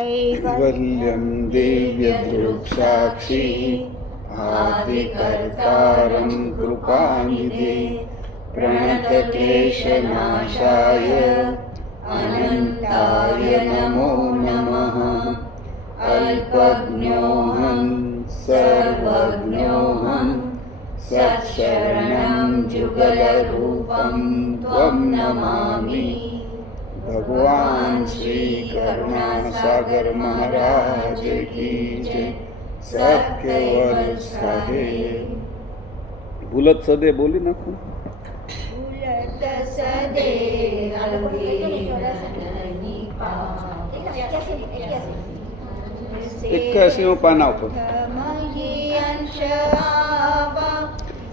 वल्यं दिव्यदृक्साक्षी आदिकर्तारं कृपानिधे प्रणतक्लेशनाशाय अनन्ताय नमो नमः। अल्पज्ञोऽहं सर्वज्ञोऽहं सत्शरणं जुगलरूपं त्वं नमामि। भगवान श्री करुणासागर महाराज की जय। सत्यवल साहेब भूलत सदे बोली नाखो। भूलत सदे 81 पाना पर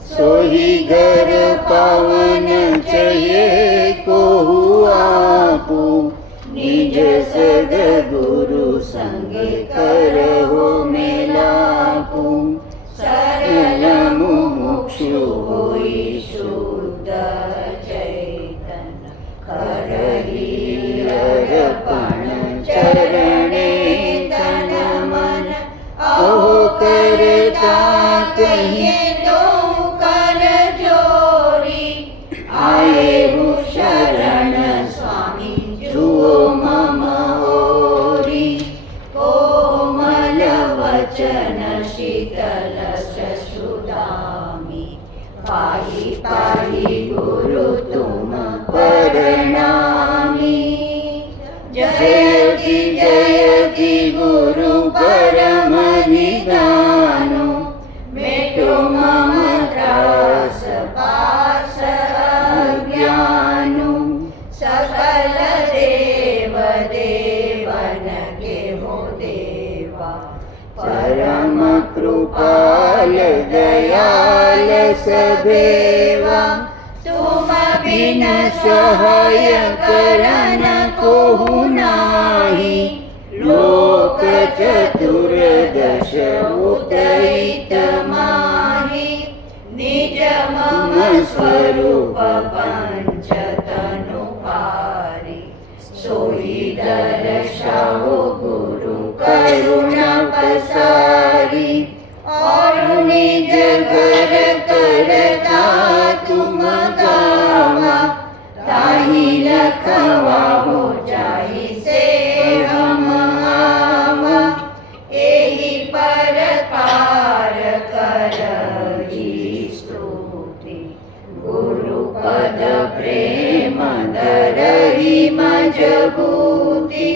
सोही घर पावन चाहिए को आपू निज सद्गुरु संगे करहो मेलापू सरल मुमुक्षु होई शुद्ध चैतन करही अर्पण चरणे तन मन अहो करता कहिए शरण स्वामी जुओ मम ओरी कोमल वचन शीतल सुदामी पाहि पाहि गुरु तुम परनामी। जयति गुरु परम निदानो मेटो मम त्रास पास ज्ञानु सकल देव देवन के हो देवा परम कृपाल दयाल सदेवा तुम बिन सहाय करन कोहु नाही लोक चतुर्दश उदयित माहि निज मम स्वरूप पंच तनु पारि सोई दर्शाओ गुरु करुणा पसारी और निज घर करता तुम गावा ताहि लखवा हो जाहि से हम आवा एहि परकार करही स्तुति गुरु पद प्रेम दरहि मजबूति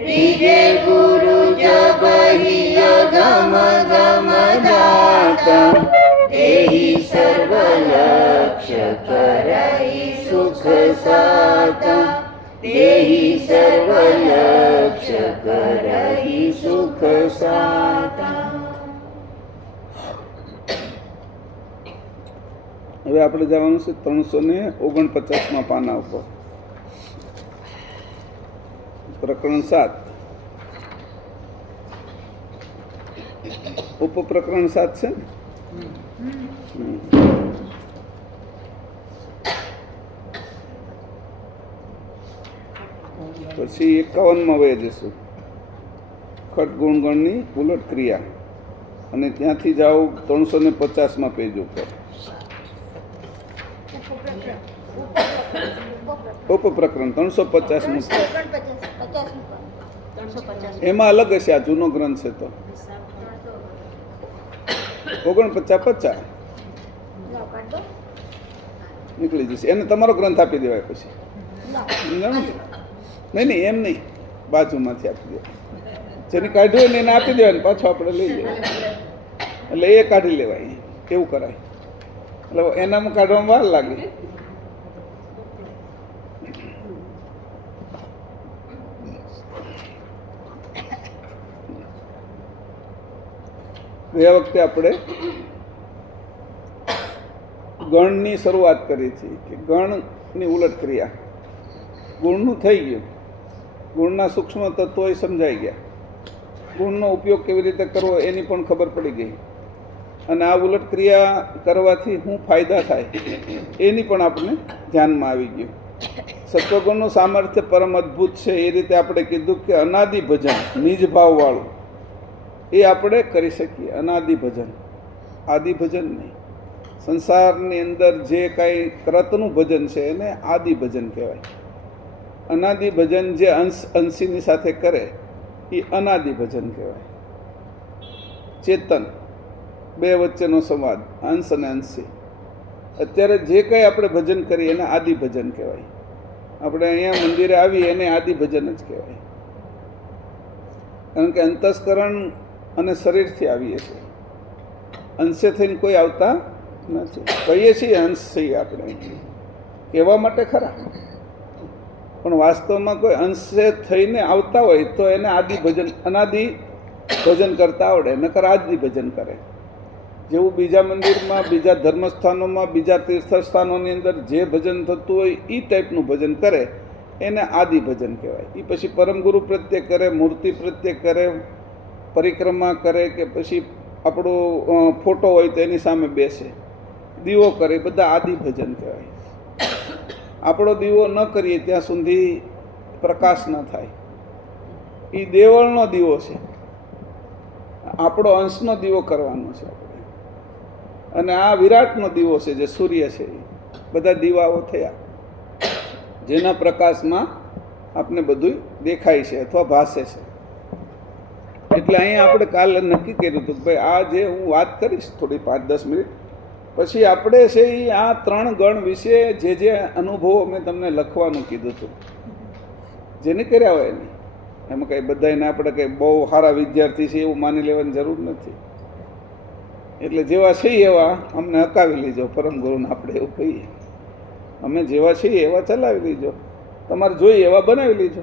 रिजे गुरु जब ही अगम गम दाता तेहि सर्व लक्ष्य करहि सुख साता तेहि सर्व लक्ष्य करहि सुख साता। હવે આપણે જવાનું છે 349 પાના ઉપર પ્રકરણ 7 ઉપપ્રકરણ 7 છે પછી 51 વહી જશું ખટ ગુણગણની ઉલટ ક્રિયા અને ત્યાંથી જાઓ 350 પેજ ઉપર ઉપપ્રકરણ 350 એમાં અલગ હશે આ જૂનો ગ્રંથ છે તો 49 નીકળી જશે એને તમારો ગ્રંથ આપી દેવાય પછી નહીં એમ નહીં બાજુમાંથી આપી દેવાય જેને કાઢ્યું ને એને આપી દેવાય પાછો આપણે લઈ જઈએ એટલે એ કાઢી લેવાય એવું કરાય એટલે એનામાં કાઢવામાં વાર લાગે ગયા વખતે આપણે ગણની શરૂઆત કરી છે કે ગણની ઉલટ ક્રિયા ગુણનું થઈ ગયું ગુણના સૂક્ષ્મ તત્વો સમજાઈ ગયા ગુણનો ઉપયોગ કેવી રીતે કરવો એની પણ ખબર પડી ગઈ અને આ ઉલટ ક્રિયા કરવાથી શું ફાયદા થાય એની પણ આપણને ધ્યાનમાં આવી ગયું સત્વગુણનું સામર્થ્ય પરમ અદ્ભુત છે. એ રીતે આપણે કીધું કે અનાદિ ભજન નિજ ભાવવાળું એ આપણે કરી શકીએ. અનાદિ ભજન, આદિ ભજન નહીં. સંસારની અંદર જે કાંઈ ક્રતનું ભજન છે એને આદિ ભજન કહેવાય. અનાદિ ભજન જે અંશીની સાથે કરે એ અનાદિ ભજન કહેવાય. ચેતન બે વચ્ચેનો સંવાદ, અંશ અને અંશી. અત્યારે જે કંઈ આપણે ભજન કરીએ એને આદિ ભજન કહેવાય. આપણે અહીંયા મંદિરે આવીએ એને આદિ ભજન જ કહેવાય. કારણ કે અંતસ્કરણ અને શરીરથી આવીએ છીએ, અંશે થઈને કોઈ આવતા નથી. કહીએ છીએ અંશ છીએ આપણે, કહેવા માટે ખરા, પણ વાસ્તવમાં કોઈ અંશે થઈને આવતા હોય તો એને આદિ ભજન, અનાદિ ભજન કરતા આવડે, નકર આદિ ભજન કરે. જેવું બીજા મંદિરમાં, બીજા ધર્મસ્થાનોમાં, બીજા તીર્થસ્થાનોની અંદર જે ભજન થતું હોય એ ટાઈપનું ભજન કરે એને આદિ ભજન કહેવાય. એ પછી પરમગુરુ પ્રત્યે કરે, મૂર્તિ પ્રત્યે કરે, પરિક્રમા કરે, કે પછી આપણો ફોટો હોય તો એની સામે બેસે, દીવો કરે, બધા આદિ ભજન કહેવાય. આપણો દીવો ન કરીએ ત્યાં સુધી પ્રકાશ ન થાય. એ દેવળનો દીવો છે, આપણો અંશનો દીવો કરવાનો છે આપણે. અને આ વિરાટનો દીવો છે જે સૂર્ય છે. બધા દીવાઓ થયા જેના પ્રકાશમાં આપણે બધું દેખાય છે અથવા ભાસે છે. એટલે અહીંયા આપણે કાલે નક્કી કર્યું હતું કે ભાઈ આ જે હું વાત કરીશ થોડી 5-10 મિનિટ પછી આપણે છે એ આ 3 ગણ વિશે જે અનુભવો મેં તમને લખવાનું કીધું હતું, જેને કર્યા હોય નહીં. એમાં કંઈ બધાને આપણે કંઈ બહુ સારા વિદ્યાર્થી છે એવું માની લેવાની જરૂર નથી. એટલે જેવા છીએ એવા અમને હકાવી લીજો, પરમગુરુને આપણે એવું કહીએ. અમે જેવા છીએ એવા ચલાવી લીજો, તમારે જોઈએ એવા બનાવી લીજો.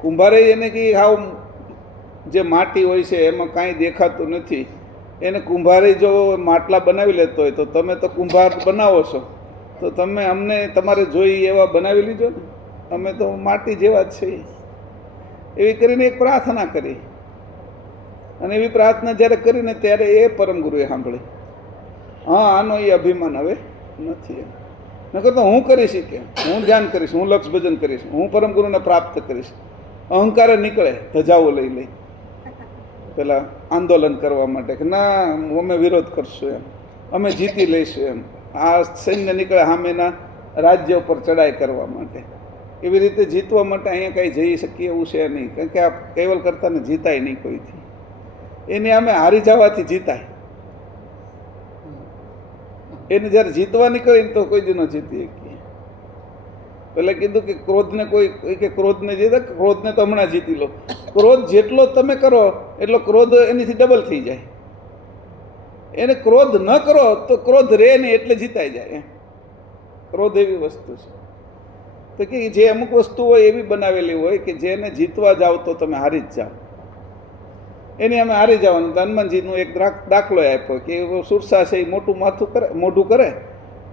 કુંભારે એને કે હાવ જે માટી હોય છે એમાં કાંઈ દેખાતું નથી, એને કુંભારે જો માટલા બનાવી લેતો હોય તો તમે તો કુંભાર બનાવો છો, તો તમે અમને તમારે જોઈએ એવા બનાવી લીજો ને. અમે તો માટી જેવા જ છીએ. એવી કરીને એક પ્રાર્થના કરી, અને એવી પ્રાર્થના જ્યારે કરીને ત્યારે એ પરમગુરુએ સાંભળી. હા, આનો એ અભિમાન હવે નથી એમ. નકર તો હું કરીશ કે હું ધ્યાન કરીશ, હું લક્ષ ભજન કરીશ, હું પરમગુરુને પ્રાપ્ત કરીશ. અહંકારે નીકળે ધજાઓ લઈ લઈ પેલા આંદોલન કરવા માટે કે ના અમે વિરોધ કરશું એમ, અમે જીતી લઈશું એમ. આ સૈન્ય નીકળે સામેના રાજ્ય ઉપર ચડાઈ કરવા માટે. એવી રીતે જીતવા માટે અહીંયા કાંઈ જઈ શકીએ એવું છે નહીં, કારણ કે આ કેવલ કરતાને જીતાય નહીં કોઈથી. એને અમે હારી જવાથી જીતાય. એને જ્યારે જીતવા નીકળીને તો કોઈ દી ન જીતી શકીએ. પહેલાં કીધું કે ક્રોધને કોઈ કે ક્રોધને જીતે, ક્રોધને તો હમણાં જીતી લો. ક્રોધ જેટલો તમે કરો એટલો ક્રોધ એનીથી ડબલ થઈ જાય. એને ક્રોધ ન કરો તો ક્રોધ રહે નહીં એટલે જીતાઈ જાય. ક્રોધ એવી વસ્તુ છે તો કે જે અમુક વસ્તુ હોય એવી બનાવેલી હોય કે જેને જીતવા જાઓ તો તમે હારી જ જાઓ. એની અમે હારી જવાનું. હનુમાનજીનું એક દાખલો આપ્યો કે સુરસા છે એ મોટું માથું કરે, મોઢું કરે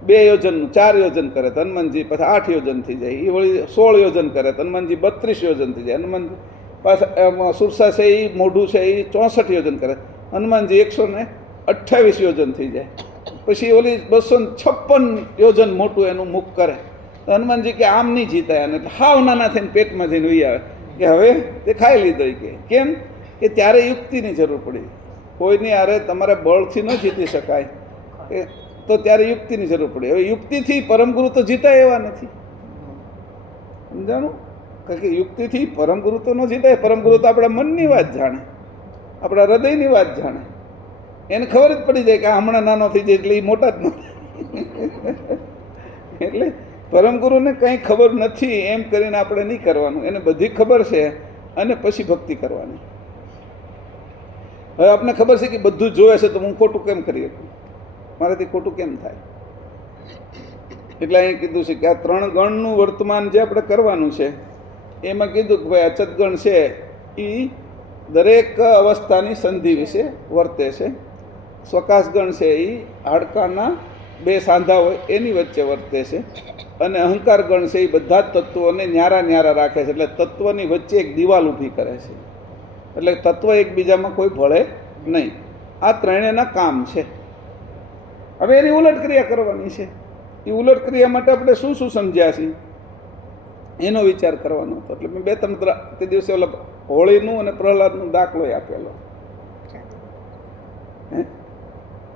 2 યોજનનું, 4 યોજન કરે તો હનુમાનજી પાછા 8 યોજન થઈ જાય. એ વળી 16 યોજન કરે તો હનુમાનજી 32 યોજન થઈ જાય. હનુમાનજી પાછા સુરસા છે એ મોઢું છે એ 64 યોજન કરે, હનુમાનજી 128 યોજન થઈ જાય. પછી ઓલી 256 યોજન મોટું એનું મુખ કરે તો હનુમાનજી કે આમ નહીં જીતાય. અને હાવ નાના થઈને પેટમાં જઈને વહી આવે કે હવે તે ખાઈ લીધો. કે કેમ કે ત્યારે યુક્તિની જરૂર પડી. કોઈની આરે તમારે બળથી ન જીતી શકાય તો ત્યારે યુક્તિની જરૂર પડી. હવે યુક્તિથી પરમગુરુ તો જીતાય એવા નથી, સમજાણું? કારણ કે યુક્તિથી પરમગુરુ તો ન જીતાય. પરમગુરુ તો આપણા મનની વાત જાણે, આપણા હૃદયની વાત જાણે. એને ખબર જ પડી જાય કે હમણાં નાનો થઈ જાય એટલે એ મોટા જ નથી. એટલે પરમગુરુને કંઈ ખબર નથી એમ કરીને આપણે નહીં કરવાનું. એને બધી ખબર છે અને પછી ભક્તિ કરવાની. હવે આપણે ખબર છે કે બધું જોવે છે તો હું ખોટું કેમ કરી શકું, મારાથી ખોટું કેમ થાય? એટલે અહીં કીધું છે કે આ 3 ગણનું વર્તમાન જે આપણે કરવાનું છે એમાં કીધું કે ભાઈ અચત ગણ છે એ દરેક અવસ્થાની સંધિ વિશે વર્તે છે. સ્વકાશ ગણ છે એ હાડકાના 2 સાંધા હોય એની વચ્ચે વર્તે છે. અને અહંકાર ગણ છે એ બધા જ તત્વોને ન્યારા રાખે છે. એટલે તત્વની વચ્ચે એક દિવાલ ઊભી કરે છે. એટલે તત્વ એકબીજામાં કોઈ ભળે નહીં. આ ત્રણેયના કામ છે. હવે એની ઉલટ ક્રિયા કરવાની છે. એ ઉલટ ક્રિયા માટે આપણે શું શું સમજ્યા છીએ એનો વિચાર કરવાનો હતો. એટલે મેં 2-3 તે દિવસે ઓલા હોળીનું અને પ્રહલાદનું દાખલો આપેલો. હે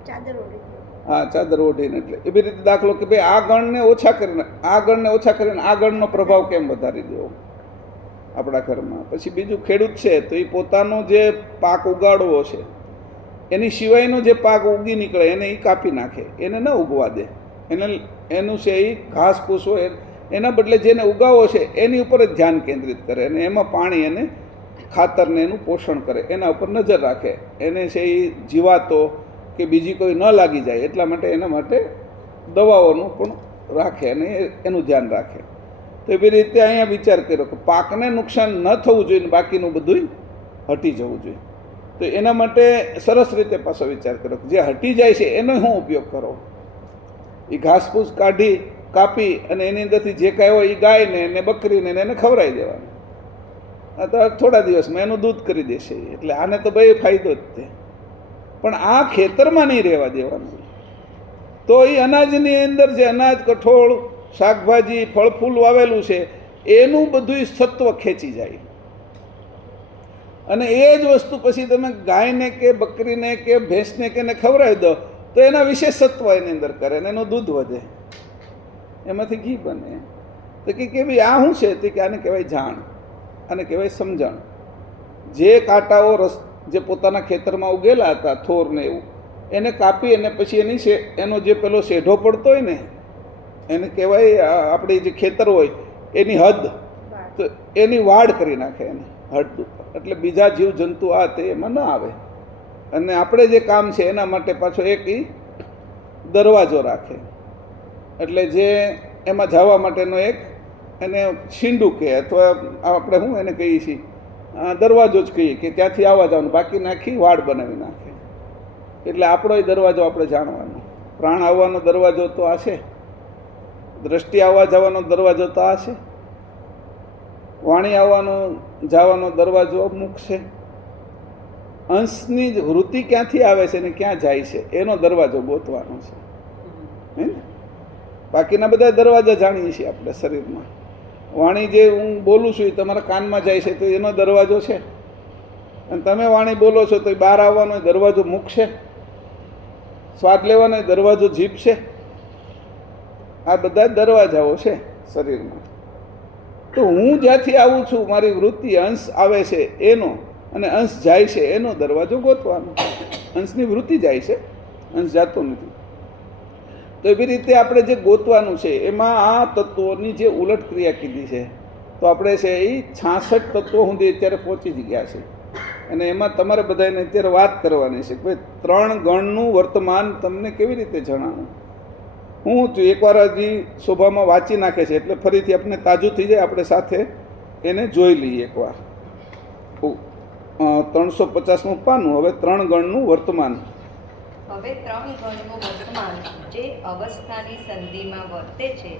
ચાદર ઓઢી. હા, ચાદર ઓઢીને. એટલે એવી રીતે દાખલો કે ભાઈ આ ગણને ઓછા કરીને આ ગણનો પ્રભાવ કેમ વધારી દેવો આપણા ઘરમાં. પછી બીજું ખેડૂત છે તો એ પોતાનો જે પાક ઉગાડવો છે એની સિવાયનો જે પાક ઉગી નીકળે એને એ કાપી નાખે, એને ન ઉગવા દે. એનું છે એ ઘાસ ફૂસ હોય એના બદલે જેને ઉગાવો છે એની ઉપર જ ધ્યાન કેન્દ્રિત કરે અને એમાં પાણી અને ખાતરને એનું પોષણ કરે, એના ઉપર નજર રાખે. એને છે એ જીવાતો કે બીજી કોઈ ન લાગી જાય એટલા માટે એના માટે દવાઓનું પણ રાખે અને એનું ધ્યાન રાખે. તો એવી રીતે અહીંયા વિચાર કર્યો કે પાકને નુકસાન ન થવું જોઈએ ને બાકીનું બધું હટી જવું જોઈએ. તો એના માટે સરસ રીતે પાછો વિચાર કર્યો કે જે હટી જાય છે એનો શું ઉપયોગ કરો. એ ઘાસફૂસ કાપી અને એની અંદરથી જે કાંઈ હોય એ ગાયને ને બકરીને એને ખવડાવી દેવાનું. આ તો થોડા દિવસમાં એનું દૂધ કરી દેશે. એટલે આને તો ભાઈ ફાયદો જ તે. પણ આ ખેતરમાં નહીં રહેવા દેવાનું. તો એ અનાજની અંદર જે અનાજ, કઠોળ, શાકભાજી, ફળ ફૂલ વાવેલું છે એનું બધું સત્વ ખેંચી જાય. અને એ જ વસ્તુ પછી તમે ગાયને કે બકરીને કે ભેંસને કે ખવડાવી દો તો એના વિશેષ સત્વ એની અંદર કરે અને એનું દૂધ વધે, એમાંથી ઘી બને. તો કે ભાઈ આ શું છે? તે કે આને કહેવાય જાણ, આને કહેવાય સમજણ. જે કાંટાઓ જે પોતાના ખેતરમાં ઉગેલા હતા થોર ને એવું એને કાપી અને પછી એનો જે પેલો શેઢો પડતો હોય ને એને કહેવાય આપણી જે ખેતર હોય એની હદ, તો એની વાડ કરી નાખે એને હદ ઉપર. એટલે બીજા જીવજંતુ આ તે એમાં ન આવે. અને આપણે જે કામ છે એના માટે પાછો એક દરવાજો રાખે. એટલે જે એમાં જવા માટેનો એક એને છીંડું કહે અથવા આપણે શું એને કહીએ છીએ દરવાજો જ કહીએ કે ત્યાંથી આવવા જવાનું, બાકી નાખી વાડ બનાવી નાખે. એટલે આપણો એ દરવાજો આપણે જાણવાનો. પ્રાણ આવવાનો દરવાજો તો આ છે, દ્રષ્ટિ આવવા જવાનો દરવાજો તો આ છે, વાણી આવવાનો જવાનો દરવાજો અમુક છે, અંશની વૃત્તિ ક્યાંથી આવે છે ને ક્યાં જાય છે એનો દરવાજો ગોતવાનો છે. હે ને? બાકીના બધા દરવાજા જાણીએ છીએ આપણે શરીરમાં. વાણી જે હું બોલું છું એ તમારા કાનમાં જાય છે તો એનો દરવાજો છે, અને તમે વાણી બોલો છો તો એ બહાર આવવાનો દરવાજો મુખ છે, સ્વાદ લેવાનો દરવાજો જીભ છે. આ બધા દરવાજાઓ છે શરીરમાં. તો હું જ્યાંથી આવું છું મારી વૃત્તિ અંશ આવે છે એનો અને અંશ જાય છે એનો દરવાજો ગોતવાનો. અંશની વૃત્તિ જાય છે, અંશ જાતો નથી. તો એવી રીતે આપણે જે ગોતવાનું છે એમાં આ તત્વોની જે ઉલટ ક્રિયા કીધી છે તો આપણે છે એ 66 તત્વો સુધી અત્યારે પહોંચી ગયા છે. અને એમાં તમારે બધાને અત્યારે વાત કરવાની છે કે ભાઈ 3 ગણનું વર્તમાન તમને કેવી રીતે જણાવું. હું એકવાર હજી શોભામાં વાંચી નાખે છે એટલે ફરીથી આપણે તાજું થઈ જાય, આપણે સાથે એને જોઈ લઈએ એકવાર. 350મું પાનું. હવે 3 ગણનું વર્તમાન. હવે 3 ગણનું વર્તમાન જે અવસ્થાની સંધિમાં વર્તે છે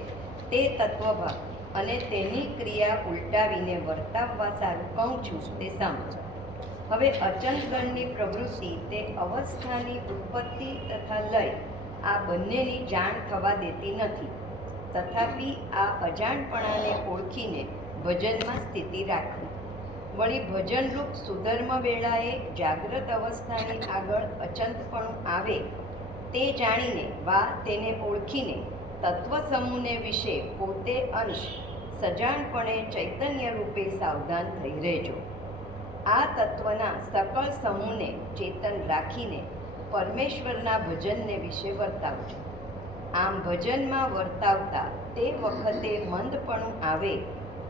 તે તત્વભાગ અને તેની ક્રિયા ઉલટાવીને વર્તાવવા સારું કહું છું તે સમજો. હવે અચંત ગણની પ્રવૃત્તિ તે અવસ્થાની ઉત્પત્તિ તથા લય આ બંનેની જાણ થવા દેતી નથી. તથાપિ આ અજાણપણાને ઓળખીને ભજનમાં સ્થિતિ રાખવી. વળી ભજનરૂપ સુધર્મ વેળાએ જાગ્રત અવસ્થાની આગળ અચંતપણું આવે તે જાણીને વા તેને ઓળખીને તત્વ સમૂહને વિશે પોતે અંશ સજાણપણે ચૈતન્ય રૂપે સાવધાન થઈ રહેજો. આ તત્વના સકળ સમૂહને ચેતન રાખીને પરમેશ્વરના ભજનને વિશે વર્તાવજો. આમ ભજનમાં વર્તાવતા તે વખતે મંદપણું આવે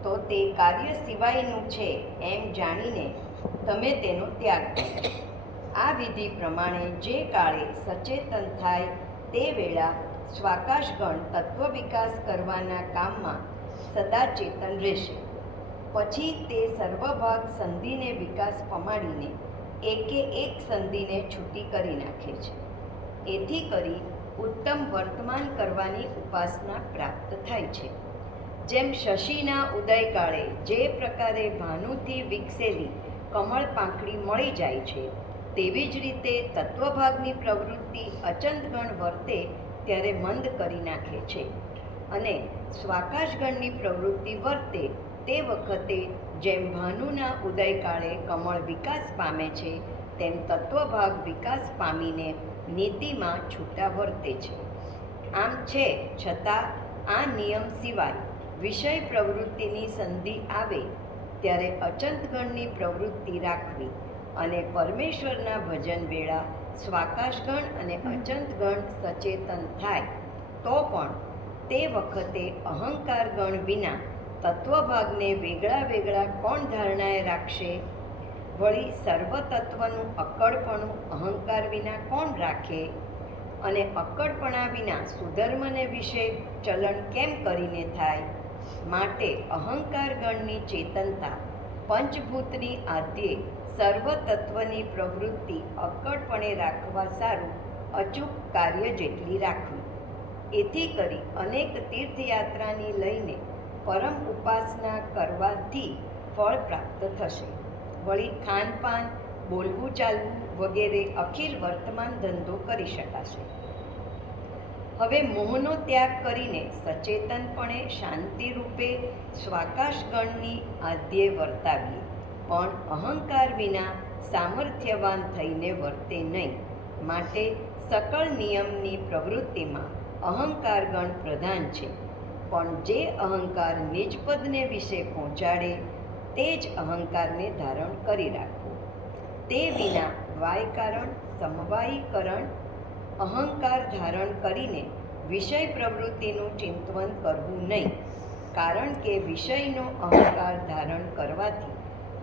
તો તે કાર્ય સિવાયનું છે એમ જાણીને તમે તેનો ત્યાગ કરો. આ વિધિ પ્રમાણે જે કાળે સચેતન થાય તે વેળા સ્વાકાશગણ તત્વ વિકાસ કરવાના કામમાં સદા ચેતન રહેશે. પછી તે સર્વભાગ સંધિને વિકાસ પમાડીને એકે એક સંધિને છૂટી કરી નાખે છે. એથી કરી ઉત્તમ વર્તમાન કરવાની ઉપાસના પ્રાપ્ત થાય છે. જેમ શશીના ઉદયકાળે જે પ્રકારે ભાનુથી વિકસેલી કમળ પાંખડી મળી જાય છે તેવી જ રીતે તત્વભાગની પ્રવૃત્તિ અચંતગણ વર્તે ત્યારે મંદ કરી નાખે છે અને સ્વાકાશગણની પ્રવૃત્તિ વર્તે તે વખતે જેમ ભાનુના ઉદયકાળે કમળ વિકાસ પામે છે તેમ તત્વભાગ વિકાસ પામીને નીતિમાં છૂટા વર્તે છે. આમ છે છતાં આ નિયમ સિવાય વિષય પ્રવૃત્તિની સંધિ આવે ત્યારે અચંતગણની પ્રવૃત્તિ રાખવી અને પરમેશ્વરના ભજન વેળા સ્વાકાશગણ અને અચંતગણ સચેતન થાય તો પણ તે વખતે અહંકારગણ વિના તત્વભાગને વેગળા વેગળા કોણ ધારણાએ રાખશે? વળી સર્વતત્વનું અક્કડપણું અહંકાર વિના કોણ રાખે? અને અક્કડપણા વિના સુધર્મને વિશે ચલણ કેમ કરીને થાય? માટે અહંકારગણની ચેતનતા પંચભૂતની આદ્યે સર્વતત્વની પ્રવૃત્તિ અક્કડપણે રાખવા સારું અચૂક કાર્ય જેટલી રાખવી. એથી કરી અનેક તીર્થયાત્રાની લઈને પરમ ઉપાસના કરવાથી ફળ પ્રાપ્ત થશે. વળી ખાનપાન, બોલવું ચાલવું વગેરે અખિલ વર્તમાન ધંધો કરી શકાશે. હવે મોહનો ત્યાગ કરીને સચેતનપણે શાંતિરૂપે સ્વાકાશગણની આદ્યે વર્તાવીએ, પણ અહંકાર વિના સામર્થ્યવાન થઈને વર્તે નહીં. માટે સકળ નિયમની પ્રવૃત્તિમાં અહંકારગણ પ્રધાન છે, પણ જે અહંકાર નિજપદને વિશે પહોંચાડે તે જ અહંકારને ધારણ કરી રાખવું. તે વિના વાયકારણ સમવાયીકરણ અહંકાર ધારણ કરીને વિષય પ્રવૃત્તિનું ચિંતન કરવું નહીં, કારણ કે વિષયનો અહંકાર ધારણ કરવાથી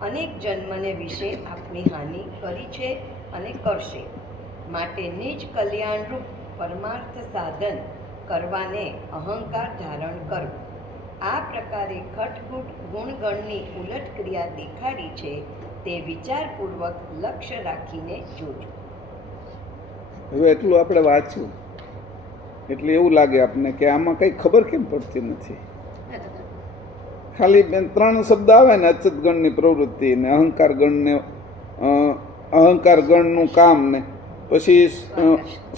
અનેક જન્મને વિશે આપણી હાનિ કરી છે અને કરશે. માટે નિજ કલ્યાણરૂપ પરમાર્થ સાધન કરવાને અહંકાર ધારણ કરવું. આ પ્રકારે ખટખૂટ ગુણગણની ઉલટ ક્રિયા દેખાડી છે તે વિચારપૂર્વક લક્ષ્ય રાખીને જોજો. હવે એટલું આપણે વાંચ્યું એટલે એવું લાગે આપણને કે આમાં કંઈ ખબર કેમ પડતી નથી. ખાલી 3 શબ્દ આવે ને, અચતગણની પ્રવૃત્તિ ને અહંકારગણનું કામ ને પછી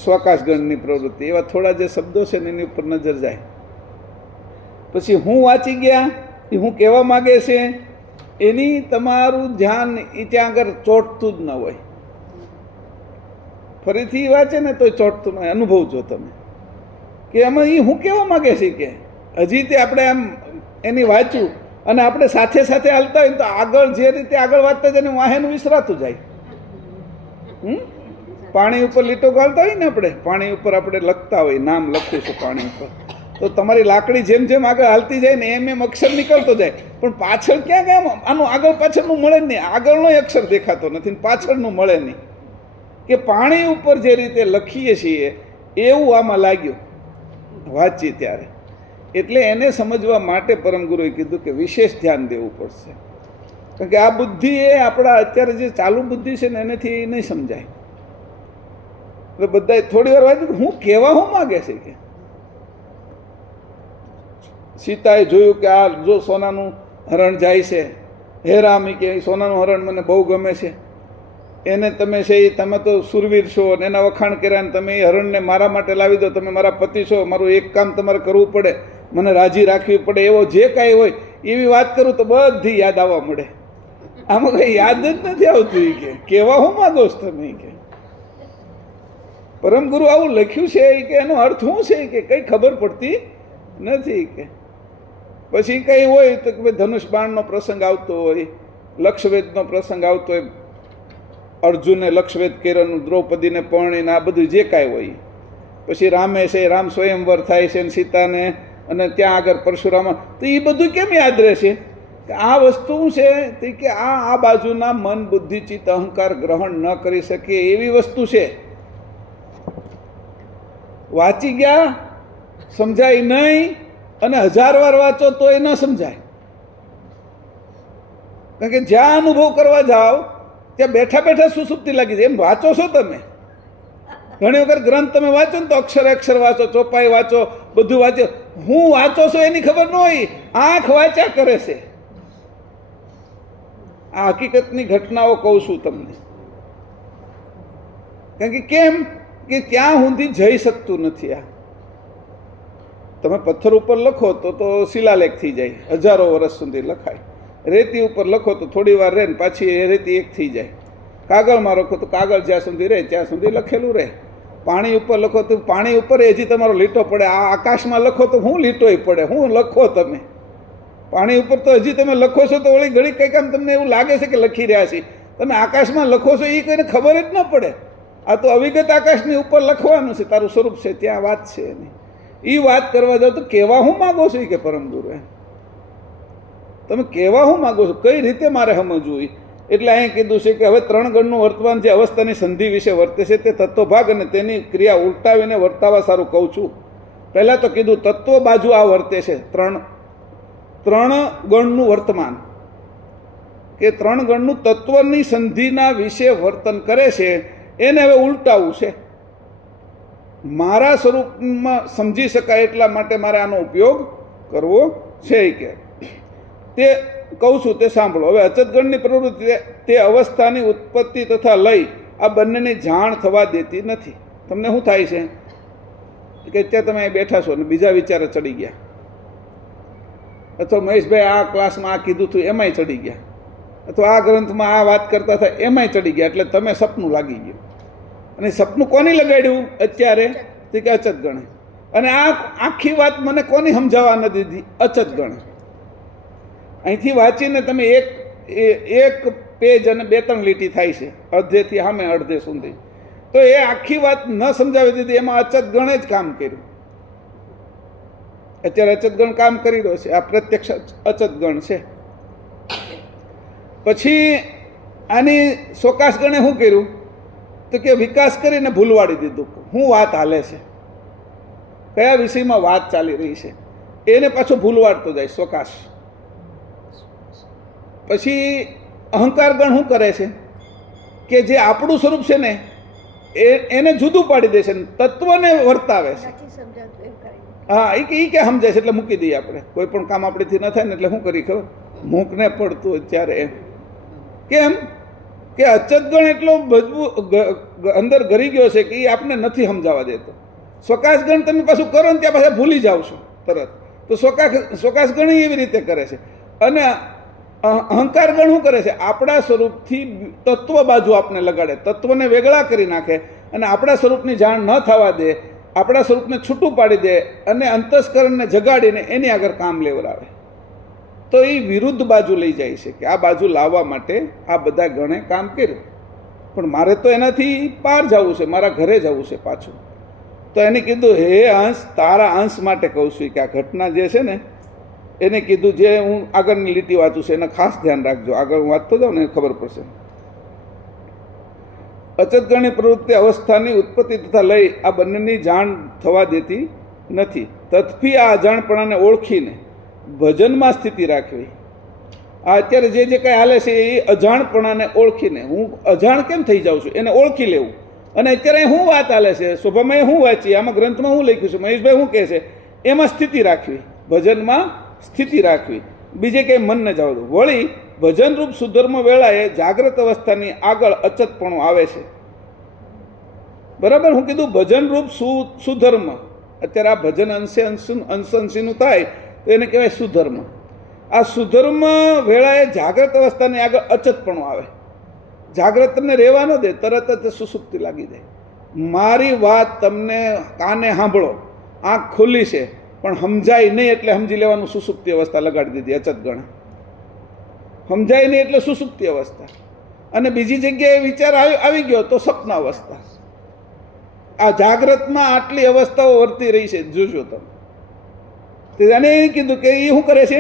સ્વકાશગણની પ્રવૃત્તિ, એવા થોડા જે શબ્દો છે ને એની ઉપર નજર જાય. પછી હું વાંચી ગયા એ હું કહેવા માગે છે એની તમારું ધ્યાન એ ત્યાં આગળ ચોંટતું જ ન હોય. ફરીથી વાંચે ને તોય ચોંટતું ન હોય. અનુભવજો તમે કે એમાં એ હું કહેવા માગે છે કે હજી તે આપણે આમ એની વાંચ્યું અને આપણે સાથે સાથે હાલતા હોય તો આગળ જે રીતે આગળ વાંચતા જાય ને વાહેનું વિસરાતું જાય. પાણી ઉપર લીટો ગાળતા હોય ને, આપણે પાણી ઉપર આપણે લખતા હોય, નામ લખીશું છું પાણી ઉપર, તો તમારી લાકડી જેમ જેમ આગળ હાલતી જાય ને એમ અક્ષર નીકળતો જાય, પણ પાછળ ક્યાં કેમ આનું આગળ પાછળનું મળે જ નહીં. આગળનો અક્ષર દેખાતો નથી ને પાછળનું મળે નહીં. કે પાણી ઉપર જે રીતે લખીએ છીએ એવું આમાં લાગ્યું વાંચી ત્યારે. એટલે એને સમજવા માટે પરમગુરુએ કીધું કે વિશેષ ધ્યાન દેવું પડશે, કારણ કે આ બુદ્ધિ એ આપણા અત્યારે જે ચાલુ બુદ્ધિ છે ને એનાથી નહીં સમજાય. એટલે બધાએ થોડી વાર વાંચ્યું હું કહેવા હું માગે છે કે સીતાએ જોયું કે આ જો સોનાનું હરણ જાય છે, હે રામ કે સોનાનું હરણ મને બહુ ગમે છે, એને તમે છે તમે તો સુરવીર છો અને એના વખાણ કર્યા ને તમે એ હરણને મારા માટે લાવી દો, તમે મારા પતિ છો, મારું એક કામ તમારે કરવું પડે, મને રાજી રાખવી પડે, એવો જે કાંઈ હોય એવી વાત કરું તો બધી યાદ આવવા મળે. આમાં કંઈ યાદ જ નથી આવતું. કે કહેવા હું માગો છો તમે કે પરમગુરુ આવું લખ્યું છે કે એનો અર્થ શું છે કે કંઈ ખબર પડતી નથી. કે પછી કંઈ હોય તો કે ભાઈ ધનુષ બાણનો પ્રસંગ આવતો હોય, લક્ષવેદનો પ્રસંગ આવતો હોય, અર્જુને લક્ષવેદ કર્યાનું દ્રૌપદીને પરણીને આ બધું જે કાંઈ હોય, પછી રામે છે રામ સ્વયંવર થાય છે ને સીતાને અને ત્યાં આગળ પરશુરામ, તો એ બધું કેમ યાદ રહેશે? કે આ વસ્તુ છે તે કે આ બાજુના મન બુદ્ધિ ચિત્ત અહંકાર ગ્રહણ ન કરી શકે એવી વસ્તુ છે. વાંચી ગયા સમજાય નહીં અને 1000 વાર વાંચો તો એ ન સમજાય. કારણ કે જ્યાં અનુભવ કરવા જાઓ ત્યાં બેઠા બેઠા સુસુપ્તિ લાગી જાય. એમ વાંચો છો તમે ઘણી વખત ગ્રંથ તમે વાંચો ને તો અક્ષર અક્ષર વાંચો, ચોપાઈ વાંચો, બધું વાંચો. હું વાંચો છો એની ખબર ન હોય, આંખ વાંચ્યા કરે છે. આ હકીકતની ઘટનાઓ કહું છું તમને. કારણ કે કેમ કે ત્યાં સુધી જઈ શકતું નથી. આ તમે પથ્થર ઉપર લખો તો શિલાલેખ થઈ જાય, હજારો વર્ષ સુધી લખાય. રેતી ઉપર લખો તો થોડી વાર રહે ને પાછી એ રેતી એક થઈ જાય. કાગળમાં લખો તો કાગળ જ્યાં સુધી રહે ત્યાં સુધી લખેલું રહે. પાણી ઉપર લખો તો પાણી ઉપર હજી તમારો લીટો પડે. આ આકાશમાં લખો તો હું લીટોય પડે, હું લખો તમે પાણી ઉપર તો હજી તમે લખો છો તો વળી ઘડી કંઈક આમ તમને એવું લાગે છે કે લખી રહ્યા છીએ. તમે આકાશમાં લખો છો એ કોઈને ખબર જ ન પડે. આ તો અવિગત આકાશની ઉપર લખવાનું છે, તારું સ્વરૂપ છે, ત્યાં વાત છે નહીં. એ વાત કરવા જાઓ તો કહેવા હું માગો છો કે પરમ ગુરુ તમે કહેવા હું માગો છો, કઈ રીતે મારે સમજવું? એટલે અહીં કીધું છે કે હવે 3 ગણનું વર્તમાન જે અવસ્થાની સંધિ વિશે વર્તે છે તે તત્વભાગ અને તેની ક્રિયા ઉલટાવીને વર્તાવા સારું કહું છું. પહેલાં તો કીધું તત્વ બાજુ આ વર્તે છે. 3 ગણનું વર્તમાન કે 3 ગણનું તત્વની સંધિના વિશે વર્તન કરે છે, એને હવે ઉલટાવવું છે. મારા સ્વરૂપમાં સમજી શકાય એટલા માટે મારે આનો ઉપયોગ કરવો છે કે તે કહું છું તે સાંભળો. હવે અચતગણની પ્રવૃત્તિ તે અવસ્થાની ઉત્પત્તિ તથા લય આ બંનેની જાણ થવા દેતી નથી. તમને શું થાય છે કે અત્યારે તમે અહીં બેઠા છો અને બીજા વિચારે ચડી ગયા, અથવા મહેશભાઈ આ ક્લાસમાં આ કીધું હતું એમાંય ચડી ગયા, અથવા આ ગ્રંથમાં આ વાત કરતા હતા એમાંય ચડી ગયા. એટલે તમે સપનું લાગી ગયું. અને સપનું કોની લગાડ્યું અત્યારે? તે કે અચતગણે. અને આ આખી વાત મને કોની સમજાવવા ન દીધી? અચતગણે. અહીંથી વાંચીને તમે એક પેજ અને 2-3 લીટી થાય છે, અડધેથી સામે અડધે સુધી. તો એ આખી વાત ન સમજાવી દીધી. એમાં અચતગણે જ કામ કર્યું. અત્યારે અચતગણ કામ કરી રહ્યો છે. આ પ્રત્યક્ષ અચતગણ છે. પછી આની શોકાશગણે શું કર્યું? તો કે વિકાસ કરીને ભૂલવાડી દીધું. શું વાત હાલે છે, કયા વિષયમાં વાત ચાલી રહી છે, એને પાછો ભૂલવાડતો જાય શોકાશ. પછી અહંકારગણ શું કરે છે કે જે આપણું સ્વરૂપ છે ને એને જુદું પાડી દે છે, તત્વને વર્તાવે છે. નથી સમજાતું એમ કરીને. હા, એ કે સમજાય છે એટલે મૂકી દઈએ આપણે. કોઈ પણ કામ આપણીથી ન થાય ને એટલે શું કરી ખબર? મૂકને પડતું ત્યારે એમ. કેમ કે અચતગણ એટલો મજબૂત અંદર ગરી ગયો છે કે એ આપણે નથી સમજાવવા દેતો. સ્વકાશગણ તમે પાછું કરો ને ત્યાં પાછા ભૂલી જાવ છો તરત. તો સ્વકાશગણ એવી રીતે કરે છે. અને અહંકારગણ શું કરે છે? આપણા સ્વરૂપથી તત્વ બાજુ આપણે લગાડે, તત્વને વેગળા કરી નાખે અને આપણા સ્વરૂપની જાણ ન થવા દે, આપણા સ્વરૂપને છૂટું પાડી દે અને અંતસ્કરણને જગાડીને એની આગળ કામ લેવડાવે. તો એ વિરુદ્ધ બાજુ લઈ જાય છે કે આ બાજુ લાવવા માટે આ બધા ગણે કામ કર્યું, પણ મારે તો એનાથી પાર જવું છે, મારા ઘરે જવું છે પાછું. તો એને કીધું, હે અંશ, તારા અંશ માટે કહું છું કે આ ઘટના જે છે ને એને કીધું, જે હું આગળની લીટી વાંચું છું એને ખાસ ધ્યાન રાખજો. આગળ હું વાંચતો જાઉં ને ખબર પડશે. અચતગણની પ્રવૃત્તિ અવસ્થાની ઉત્પત્તિ તથા લય આ બંનેની જાણ થવા દેતી નથી. તથપી આ અજાણપણાને ઓળખીને ભજનમાં સ્થિતિ રાખવી. આ અત્યારે જે કંઈ હાલે છે એ અજાણપણાને ઓળખીને, હું અજાણ કેમ થઈ જાઉં છું એને ઓળખી લેવું. અને અત્યારે શું વાત હાલે છે, શોભામાં શું વાંચી, આમાં ગ્રંથમાં શું લખ્યું છે, મહેશભાઈ શું કહે છે, એમાં સ્થિતિ રાખવી, ભજનમાં સ્થિતિ રાખવી. બીજે કંઈ મન ન જવા દો. વળી ભજનરૂપ સુધર્મ વેળાએ જાગ્રત અવસ્થાની આગળ અચતપણું આવે છે. બરાબર, હું કીધું ભજનરૂપ સુધર્મ. અત્યારે આ ભજન અંશનું થાય તો એને કહેવાય સુધર્મ. આ સુધર્મ વેળાએ જાગ્રત અવસ્થાની આગળ અચતપણું આવે. જાગ્રત તમને રહેવા ન દે, તરત જ સુસુપ્તિ લાગી જાય. મારી વાત તમને કાને સાંભળો, આંખ ખુલ્લી છે પણ સમજાય નહીં એટલે સમજી લેવાનું સુસુપ્તિ અવસ્થા લગાડી દીધી અચતગણે. સમજાય નહીં એટલે સુસુપ્તિ અવસ્થા. અને બીજી જગ્યાએ વિચાર આવી ગયો તો સપન અવસ્થા. આ જાગ્રતમાં આટલી અવસ્થાઓ વર્તી રહી છે, જોજો તમે. તેને એ કીધું કે એ શું કરે છે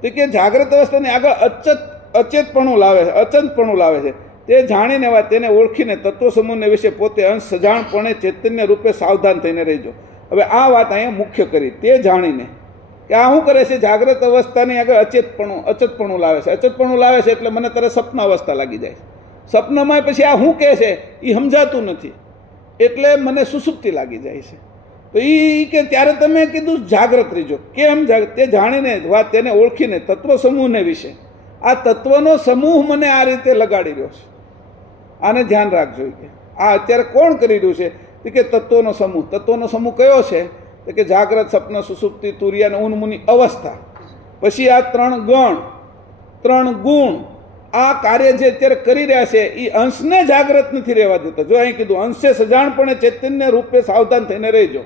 તો કે જાગ્રત અવસ્થાની આગળ અચેતપણું લાવે છે, અચંતપણું લાવે છે. તે જાણીને વાત તેને ઓળખીને તત્વ સમૂહને વિશે પોતે અંશ સજાણપણે ચૈતન્ય રૂપે સાવધાન થઈને રહેજો. હવે આ વાત અહીંયા મુખ્ય કરી. તે જાણીને કે આ શું કરે છે, જાગ્રત અવસ્થાની આગળ અચતપણું લાવે છે. અચતપણું લાવે છે એટલે મને તરત સપન અવસ્થા લાગી જાય. સપનમાં પછી આ શું કહે છે એ સમજાતું નથી એટલે મને સુસુપ્તિ લાગી જાય છે. તો એ કે ત્યારે તમે કીધું જાગ્રત રહીજો. કેમ? તે જાણીને વાત તેને ઓળખીને તત્વ સમૂહને વિશે, આ તત્વનો સમૂહ મને આ રીતે લગાડી રહ્યો છે, આને ધ્યાન રાખજો. કે આ અત્યારે કોણ કરી રહ્યું છે કે તત્વનો સમૂહ. તત્વનો સમૂહ કયો છે તો કે જાગ્રત, સ્વપ્ન, સુષુપ્તિ, તુર્ય અને ઉન્મુની અવસ્થા. પછી આ 3 ગણ, 3 ગુણ, આ કાર્ય જે અત્યારે કરી રહ્યા છે એ અંશને જાગ્રત નથી રહેવા દેતા. જો અહીં કીધું અંશે સજાણપણે ચૈતન્ય રૂપે સાવધાન થઈને રહેજો,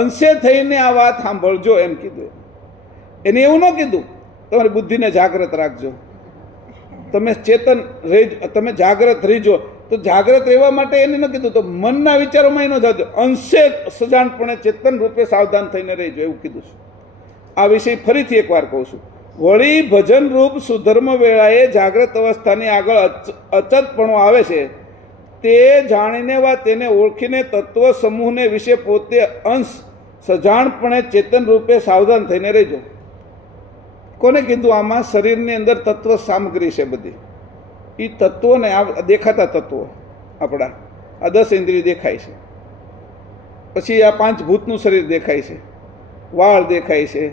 અંશે થઈને આ વાત સાંભળજો એમ કીધું. એને એવું ન કીધું તમારી બુદ્ધિને જાગ્રત રાખજો, તમે ચેતન રહેજો, તમે જાગ્રત રહીજો. તો જાગ્રત રહેવા માટે એને ન કીધું તો મનના વિચારોમાં એનો જાજો, અંશે સજાણપણે ચેતન રૂપે સાવધાન થઈને રહેજો એવું કીધું છે. આ વિષય ફરીથી એકવાર કહું છું. વળી ભજન રૂપ સુધર્મ વેળાએ જાગ્રત અવસ્થાની આગળ અચતપણું આવે છે, તે જાણીને વા તેને ઓળખીને તત્વ સમૂહને વિશે પોતે અંશ સજાણપણે ચેતન રૂપે સાવધાન થઈને રહેજો. કોને કીધું? આમાં શરીરની અંદર તત્વ સામગ્રી છે બધી. એ તત્વોને આ દેખાતા તત્વો આપણા આ 10 ઇન્દ્રિય દેખાય છે, પછી આ 5 ભૂતનું શરીર દેખાય છે, વાળ દેખાય છે,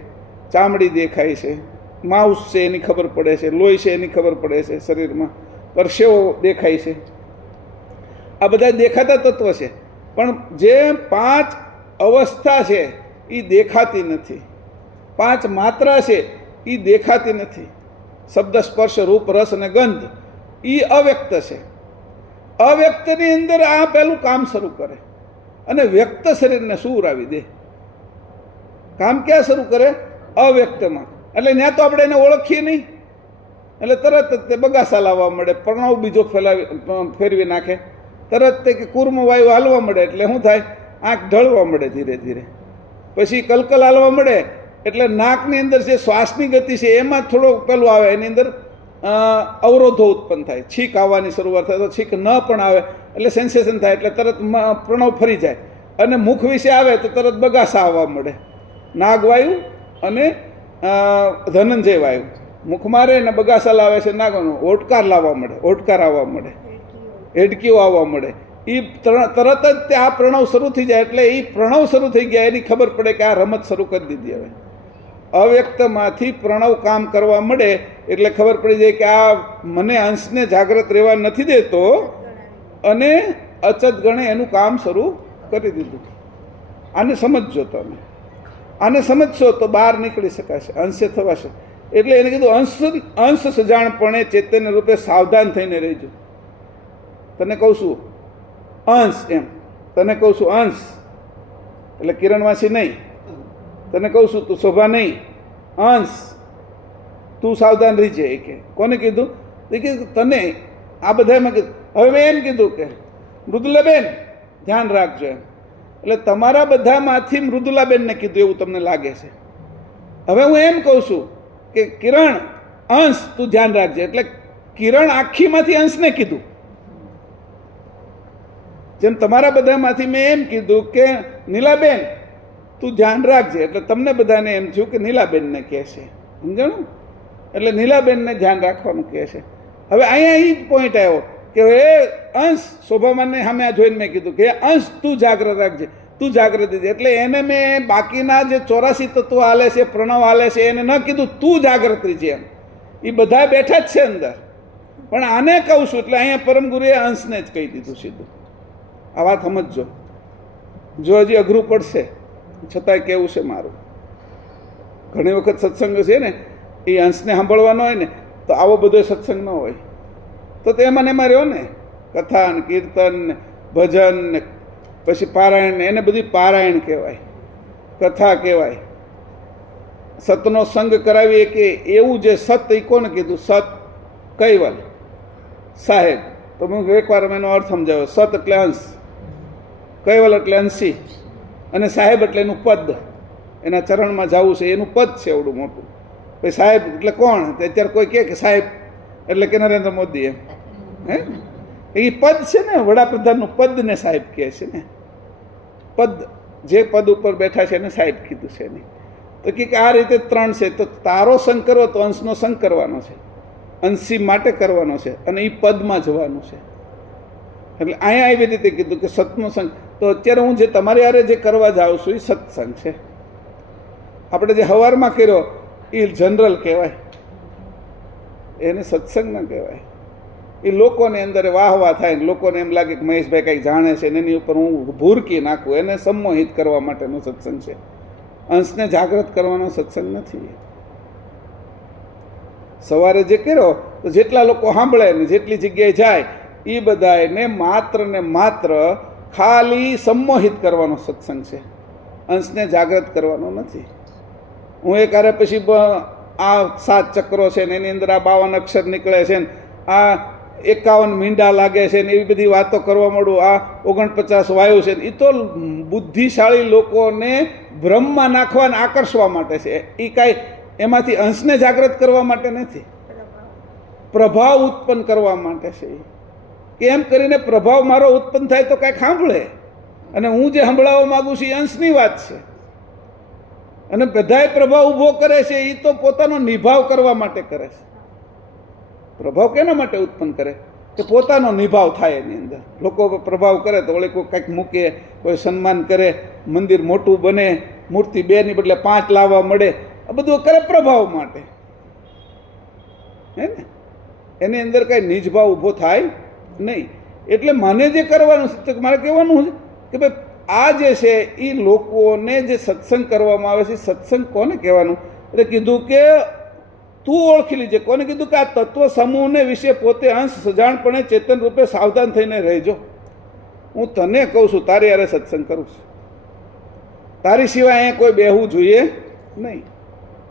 ચામડી દેખાય છે, માઉસ છે એની ખબર પડે છે, લોહી છે એની ખબર પડે છે, શરીરમાં પરસેવો દેખાય છે. આ બધા દેખાતા તત્વ છે. પણ જે 5 અવસ્થા છે એ દેખાતી નથી. 5 માત્રા છે એ દેખાતી નથી. શબ્દ, સ્પર્શ, રૂપ, રસ અને ગંધ એ અવ્યક્ત છે. અવ્યક્તની અંદર આ પહેલું કામ શરૂ કરે અને વ્યક્ત શરીરને સુવરાવી દે. કામ ક્યાં શરૂ કરે? અવ્યક્તમાં. એટલે ત્યાં તો આપણે એને ઓળખીએ નહીં, એટલે તરત જ તે બગાસા લાવવા મળે, પ્રણવ બીજો ફેરવી નાખે, તરત તે કે કુર્મ વાયુ હાલવા મળે, એટલે શું થાય? આંખ ઢળવા મળે ધીરે ધીરે. પછી કલકલ હાલવા મળે, એટલે નાકની અંદર જે શ્વાસની ગતિ છે એમાં થોડો પેલું આવે, એની અંદર અવરોધો ઉત્પન્ન થાય, છીક આવવાની શરૂઆત થાય, તો છીક ન પણ આવે એટલે સેન્સેશન થાય, એટલે તરત પ્રણવ ફરી જાય. અને મુખ વિશે આવે તો તરત બગાસા આવવા મળે, નાગવાયુ અને ધનંજય વાયુ. મુખ મારે ને બગાસા લાવે છે નાગનો, ઓટકાર લાવવા મળે, ઓટકાર આવવા મળે, હેડકીઓ આવવા મળે. એ તરત જ તે આ પ્રણવ શરૂ થઈ જાય, એટલે એ પ્રણવ શરૂ થઈ ગયા એની ખબર પડે કે આ રમત શરૂ કરી દીધી. હવે અવ્યક્તમાંથી પ્રણવ કામ કરવા મળે એટલે ખબર પડી જાય કે આ મને અંશને જાગ્રત રહેવા નથી દેતો અને અચત ગણે એનું કામ શરૂ કરી દીધું. આને સમજજો તમે, આને સમજશો તો બહાર નીકળી શકાશે, અંશે થવાશે. એટલે એને કીધું અંશ સજાણપણે ચૈતન્ય રૂપે સાવધાન થઈને રહેજો. તને કહું છું અંશ, એમ તને કહું છું અંશ એટલે કિરણવાસી નહીં, તને કહું છું તું શોભા નહીં, અંશ તું સાવધાન રહીજે. એ કે કોને કીધું? એ કીધું તને. આ બધામાં કીધું. હવે મેં એમ કીધું કે મૃદુલાબેન ધ્યાન રાખજો એમ, એટલે તમારા બધામાંથી મૃદુલાબેનને કીધું એવું તમને લાગે છે. હવે હું એમ કહું છું કે કિરણ અંશ તું ધ્યાન રાખજે, એટલે કિરણ આખીમાંથી અંશને કીધું. જેમ તમારા બધામાંથી મેં એમ કીધું કે નીલાબેન તું ધ્યાન રાખજે, એટલે તમને બધાને એમ થયું કે નીલાબેનને કહે છે. સમજાણું? એટલે નીલાબેનને ધ્યાન રાખવાનું કહે છે. હવે અહીંયા એ જ પોઈન્ટ આવ્યો કે એ અંશ શોભામાનને સામે આ જોઈને મેં કીધું કે અંશ તું જાગ્રત રાખજે, તું જાગ્રત રહેજે. એટલે એને મેં બાકીના જે 84 તત્વો હાલે છે, પ્રણવ હાલે છે, એને ન કીધું તું જાગ્રત રહેજે એમ. એ બધા બેઠા જ છે અંદર, પણ આને કહું છું એટલે અહીંયા પરમગુરુએ અંશને જ કહી દીધું સીધું. આ વાત સમજજો. જો હજી અઘરું પડશે છતાંય કેવું છે મારું. ઘણી વખત સત્સંગ છે ને એ અંશને સાંભળવાનો હોય ને તો આવો બધો સત્સંગ ન હોય, તો તેમાં ને એમાં રહ્યો ને, કથા ને કીર્તન ને ભજન ને પછી પારાયણ ને, એને બધી પારાયણ કહેવાય, કથા કહેવાય. સતનો સંગ કરાવીએ કે એવું જે સત એ કોને કીધું? સત કૈવલ સાહેબ. તો હું એકવાર એનો અર્થ સમજાવ્યો. સત એટલે અંશ, કૈવલ એટલે અંશી, અને સાહેબ એટલે એનું પદ, એના ચરણમાં જવું છે એનું પદ છે એવડું મોટું. ભાઈ સાહેબ એટલે કોણ? અત્યારે કોઈ કહે કે સાહેબ એટલે કે નરેન્દ્ર મોદી એમ, હે એ પદ છે ને, વડાપ્રધાનનું પદને સાહેબ કહે છે ને. પદ જે પદ ઉપર બેઠા છે એને સાહેબ કીધું છે નહીં. તો કે આ રીતે 3 છે. તો તારો સંગ કરવો તો અંશનો સંગ કરવાનો છે, અંશી માટે કરવાનો છે, અને એ પદમાં જવાનું છે. એટલે અહીંયા એવી રીતે કીધું કે સતનો સંગ. તો અત્યારે હું જે તમારી હારે જે કરવા જાઉં છું એ સત્સંગ છે. આપણે જે હવારમાં કર્યો એ જનરલ કહેવાય, એને સત્સંગ ન કહેવાય. એ લોકોની અંદર વાહ થાય ને લોકોને એમ લાગે કે મહેશભાઈ કંઈક જાણે છે ને એની ઉપર હું ભૂરકી નાખું, એને સંમોહિત કરવા માટેનો સત્સંગ છે. અંશને જાગૃત કરવાનો સત્સંગ નથી. સવારે જે કર્યો તો જેટલા લોકો સાંભળે ને જેટલી જગ્યાએ જાય એ બધાને માત્ર ખાલી સંમોહિત કરવાનો સત્સંગ છે, અંશને જાગૃત કરવાનો નથી. હું એક આરે પછી આ 7 ચક્રો છે ને એની અંદર આ 52 અક્ષર નીકળે છે ને આ 51 મીંડા લાગે છે ને એવી બધી વાતો કરવા માંડું, આ 49 વાયુ છે ને એ તો બુદ્ધિશાળી લોકોને ભ્રમમાં નાખવા અને આકર્ષવા માટે છે. એ કાંઈ એમાંથી અંશને જાગૃત કરવા માટે નથી, પ્રભાવ ઉત્પન્ન કરવા માટે છે. કે એમ કરીને પ્રભાવ મારો ઉત્પન્ન થાય તો કાંઈક સાંભળે, અને હું જે સંભળાવવા માગું છું એ અંશની વાત છે. અને બધાય પ્રભાવ ઊભો કરે છે એ તો પોતાનો નિભાવ કરવા માટે કરે છે. પ્રભાવ કેના માટે ઉત્પન્ન કરે? કે પોતાનો નિભાવ થાય એની અંદર. લોકો પ્રભાવ કરે તો વળી કોઈ કંઈક મૂકે, કોઈ સન્માન કરે, મંદિર મોટું બને, મૂર્તિ 2 ની બદલે 5 લાવવા મળે, આ બધું કરે પ્રભાવ માટે, હે ને? એની અંદર કાંઈ નિજભાવ ઊભો થાય નહીં. એટલે મને જે કરવાનું છે મારે કહેવાનું છે કે ભાઈ આ જે છે એ લોકોને જે સત્સંગ કરવામાં આવે છે, સત્સંગ કોને કહેવાનું? એટલે કીધું કે તું ઓળખી લીજે. કોને કીધું? કે આ તત્વ સમૂહને વિશે પોતે અંશ સજાણપણે ચેતન રૂપે સાવધાન થઈને રહેજો. હું તને કહું છું, તારી યારે સત્સંગ કરું છું, તારી સિવાય અહીંયા કોઈ બેહવું જોઈએ નહીં.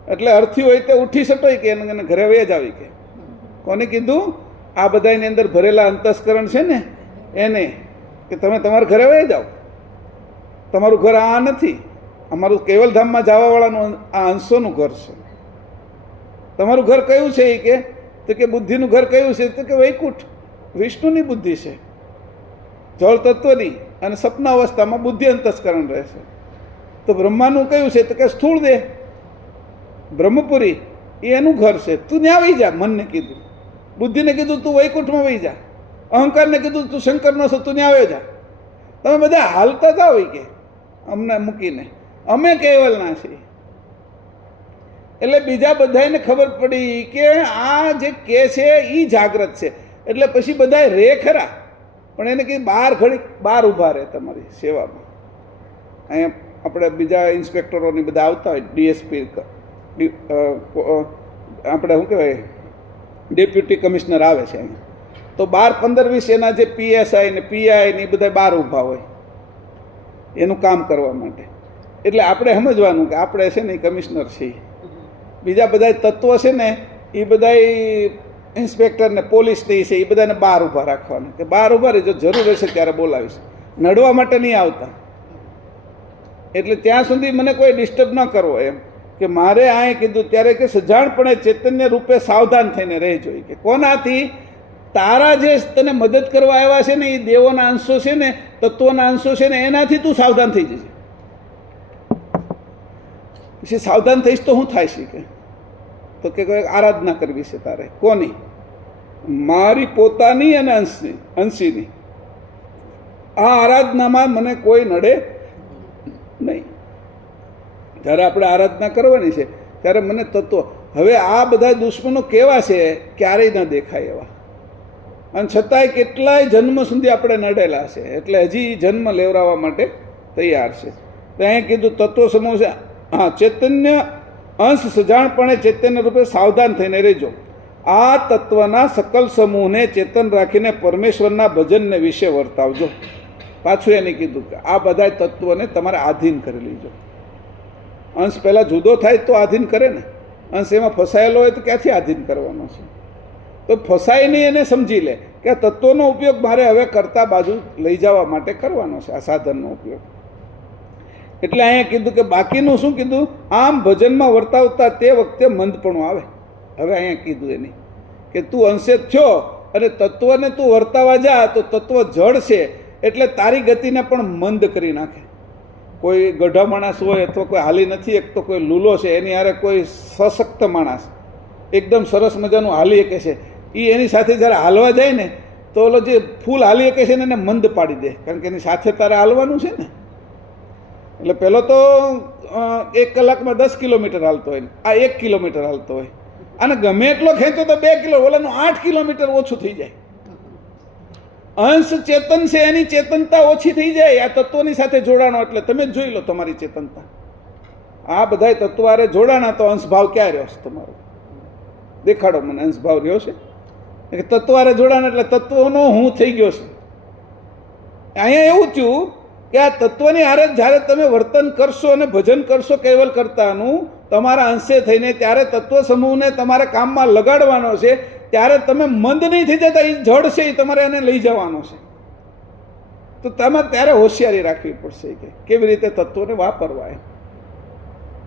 એટલે અર્થી હોય તે ઉઠી સટોય કે એને ઘરે વહી જ આવી કે. કોને કીધું? આ બધાની અંદર ભરેલા અંતસ્કરણ છે ને એને, કે તમે તમારા ઘરે વહી જાઓ, તમારું ઘર આ નથી. અમારું કેવલધામમાં જવાવાળાનું આ અંશોનું ઘર છે. તમારું ઘર કયું છે? એ કે તો કે બુદ્ધિનું ઘર કયું છે? તો કે વૈકુંઠ, વિષ્ણુની બુદ્ધિ છે, જળ તત્વની, અને સપના અવસ્થામાં બુદ્ધિ અંતસ્કરણ રહેશે. તો બ્રહ્માનું કયું છે? તો કે સ્થૂળ દેહ, બ્રહ્મપુરી, એ એનું ઘર છે. તું ત્યાં વહી જા. મનને કીધું, બુદ્ધિને કીધું તું વૈકુંઠમાં વહી જા, અહંકારને કીધું તું શંકરનો છો, તું ત્યાં આવ્યો જા. તમે બધા હાલતા જાઓ કે અમને મૂકીને, અમે કેવલના છીએ. એટલે બીજા બધાને ખબર પડી કે આ જે કે છે એ જાગ્રત છે. એટલે પછી બધા રે ખરા, પણ એને કંઈ બહાર ઊભા રહે તમારી સેવામાં. અહીંયા આપણે બીજા ઇન્સ્પેક્ટરોની બધા આવતા હોય, ડીએસપી, આપણે શું કહેવાય, ડેપ્યુટી કમિશનર આવે છે અહીંયા, તો 12-15-20 એના જે પીએસઆઈ ને પીઆઈ ને એ બધા બહાર ઊભા હોય એનું કામ કરવા માટે. એટલે આપણે સમજવાનું કે આપણે છે ને એ કમિશનર છીએ. બીજા બધા તત્વો છે ને એ બધા ઇન્સ્પેક્ટર ને પોલીસ ને છે એ બધાને બહાર ઊભા રાખવાના, કે બહાર ઊભા રહી, જો જરૂર હશે ત્યારે બોલાવીશ, નડવા માટે નહીં આવતા. એટલે ત્યાં સુધી મને કોઈ ડિસ્ટર્બ ન કરવો એમ. કે મારે આ કીધું ત્યારે કે સજાણપણે ચૈતન્ય રૂપે સાવધાન થઈને રહેજો. કે કોનાથી? તારા જે તને મદદ કરવા આવ્યા છે ને એ દેવોના અંશો છે ને, તત્વોના અંશો છે ને, એનાથી તું સાવધાન થઈ જજે. પછી સાવધાન થઈશ તો શું થાય છે? કે તો કે કોઈ આરાધના કરવી છે તારે. કોની? મારી પોતાની અને અંશીની. આ આરાધનામાં મને કોઈ નડે નહીં. જ્યારે આપણે આરાધના કરવાની છે ત્યારે મને તત્વ, હવે આ બધા દુશ્મનો કેવા છે ક્યારેય ન દેખાય એવા, અને છતાંય કેટલાય જન્મ સુધી આપણે નડેલા છે. એટલે હજી જન્મ લેવડાવવા માટે તૈયાર છે. તો અહીં કીધું તત્વ સમૂહ છે. હા, ચૈતન્ય અંશ સજાણપણે ચૈતન્ય રૂપે સાવધાન થઈને રહેજો. આ તત્વના સકલ સમૂહને ચેતન રાખીને પરમેશ્વરના ભજનને વિશે વર્તાવજો. પાછું એને કીધું કે આ બધા તત્વોને તમારે આધીન કરી લીજો. અંશ પહેલાં જુદો થાય તો આધીન કરે ને. અંશ એમાં ફસાયેલો હોય તો ક્યાંથી આધીન કરવાનો છે? તો ફસાય નહીં એને સમજી લે કે આ તત્વોનો ઉપયોગ મારે હવે કરતા બાજુ લઈ જવા માટે કરવાનો છે, આ સાધનનો ઉપયોગ. એટલે અહીંયા કીધું કે બાકીનું શું કીધું? આમ ભજનમાં વર્તાવતા તે વખતે મંદપણું આવે. હવે અહીંયા કીધું એની કે તું અંશે થયો અને તત્વને તું વર્તાવા જા તો તત્વ જડ છે, એટલે તારી ગતિને પણ મંદ કરી નાખે. કોઈ ગઢા માણસ હોય અથવા કોઈ હાલી નથી એક, તો કોઈ લૂલો છે, એની હારે કોઈ સશક્ત માણસ એકદમ સરસ મજાનું હાલી શકે છે, એ એની સાથે જ્યારે હાલવા જાય ને તો ઓલો જે ફૂલ હાલી શકે છે ને એને મંદ પાડી દે, કારણ કે એની સાથે તારે હાલવાનું છે ને. એટલે પહેલો તો 1 કલાકમાં 10 કિલોમીટર હાલતો હોય, આ 1 કિલોમીટર હાલતો હોય, અને ગમે એટલો ખેંચો તો 2 કિલો, ઓલાનું 8 કિલોમીટર ઓછું થઈ જાય. અંશ ચેતન છે, એની ચેતનતા ઓછી થઈ જાય આ તત્વોની સાથે જોડાણો એટલે. તમે જ જોઈ લો તમારી ચેતનતા. આ બધાય તત્વો હારે જોડાણા તો અંશભાવ ક્યાં રહ્યો છે તમારો? દેખાડો મને અંશભાવ રહ્યો છે કે તત્વ હારે જોડાણ એટલે તત્વોનો હું થઈ ગયો છે. અહીંયા એવું થયું કે આ તત્વની હારે જ્યારે તમે વર્તન કરશો અને ભજન કરશો કેવલ કરતાનું તમારા અંશે થઈને, ત્યારે તત્વ સમૂહને તમારે કામમાં લગાડવાનો છે. ત્યારે તમે મંદ નહીં થઈ જતા, એ જડ છે એ તમારે એને લઈ જવાનો છે. તો તમારે ત્યારે હોશિયારી રાખવી પડશે કે કેવી રીતે તત્વોને વાપરવા.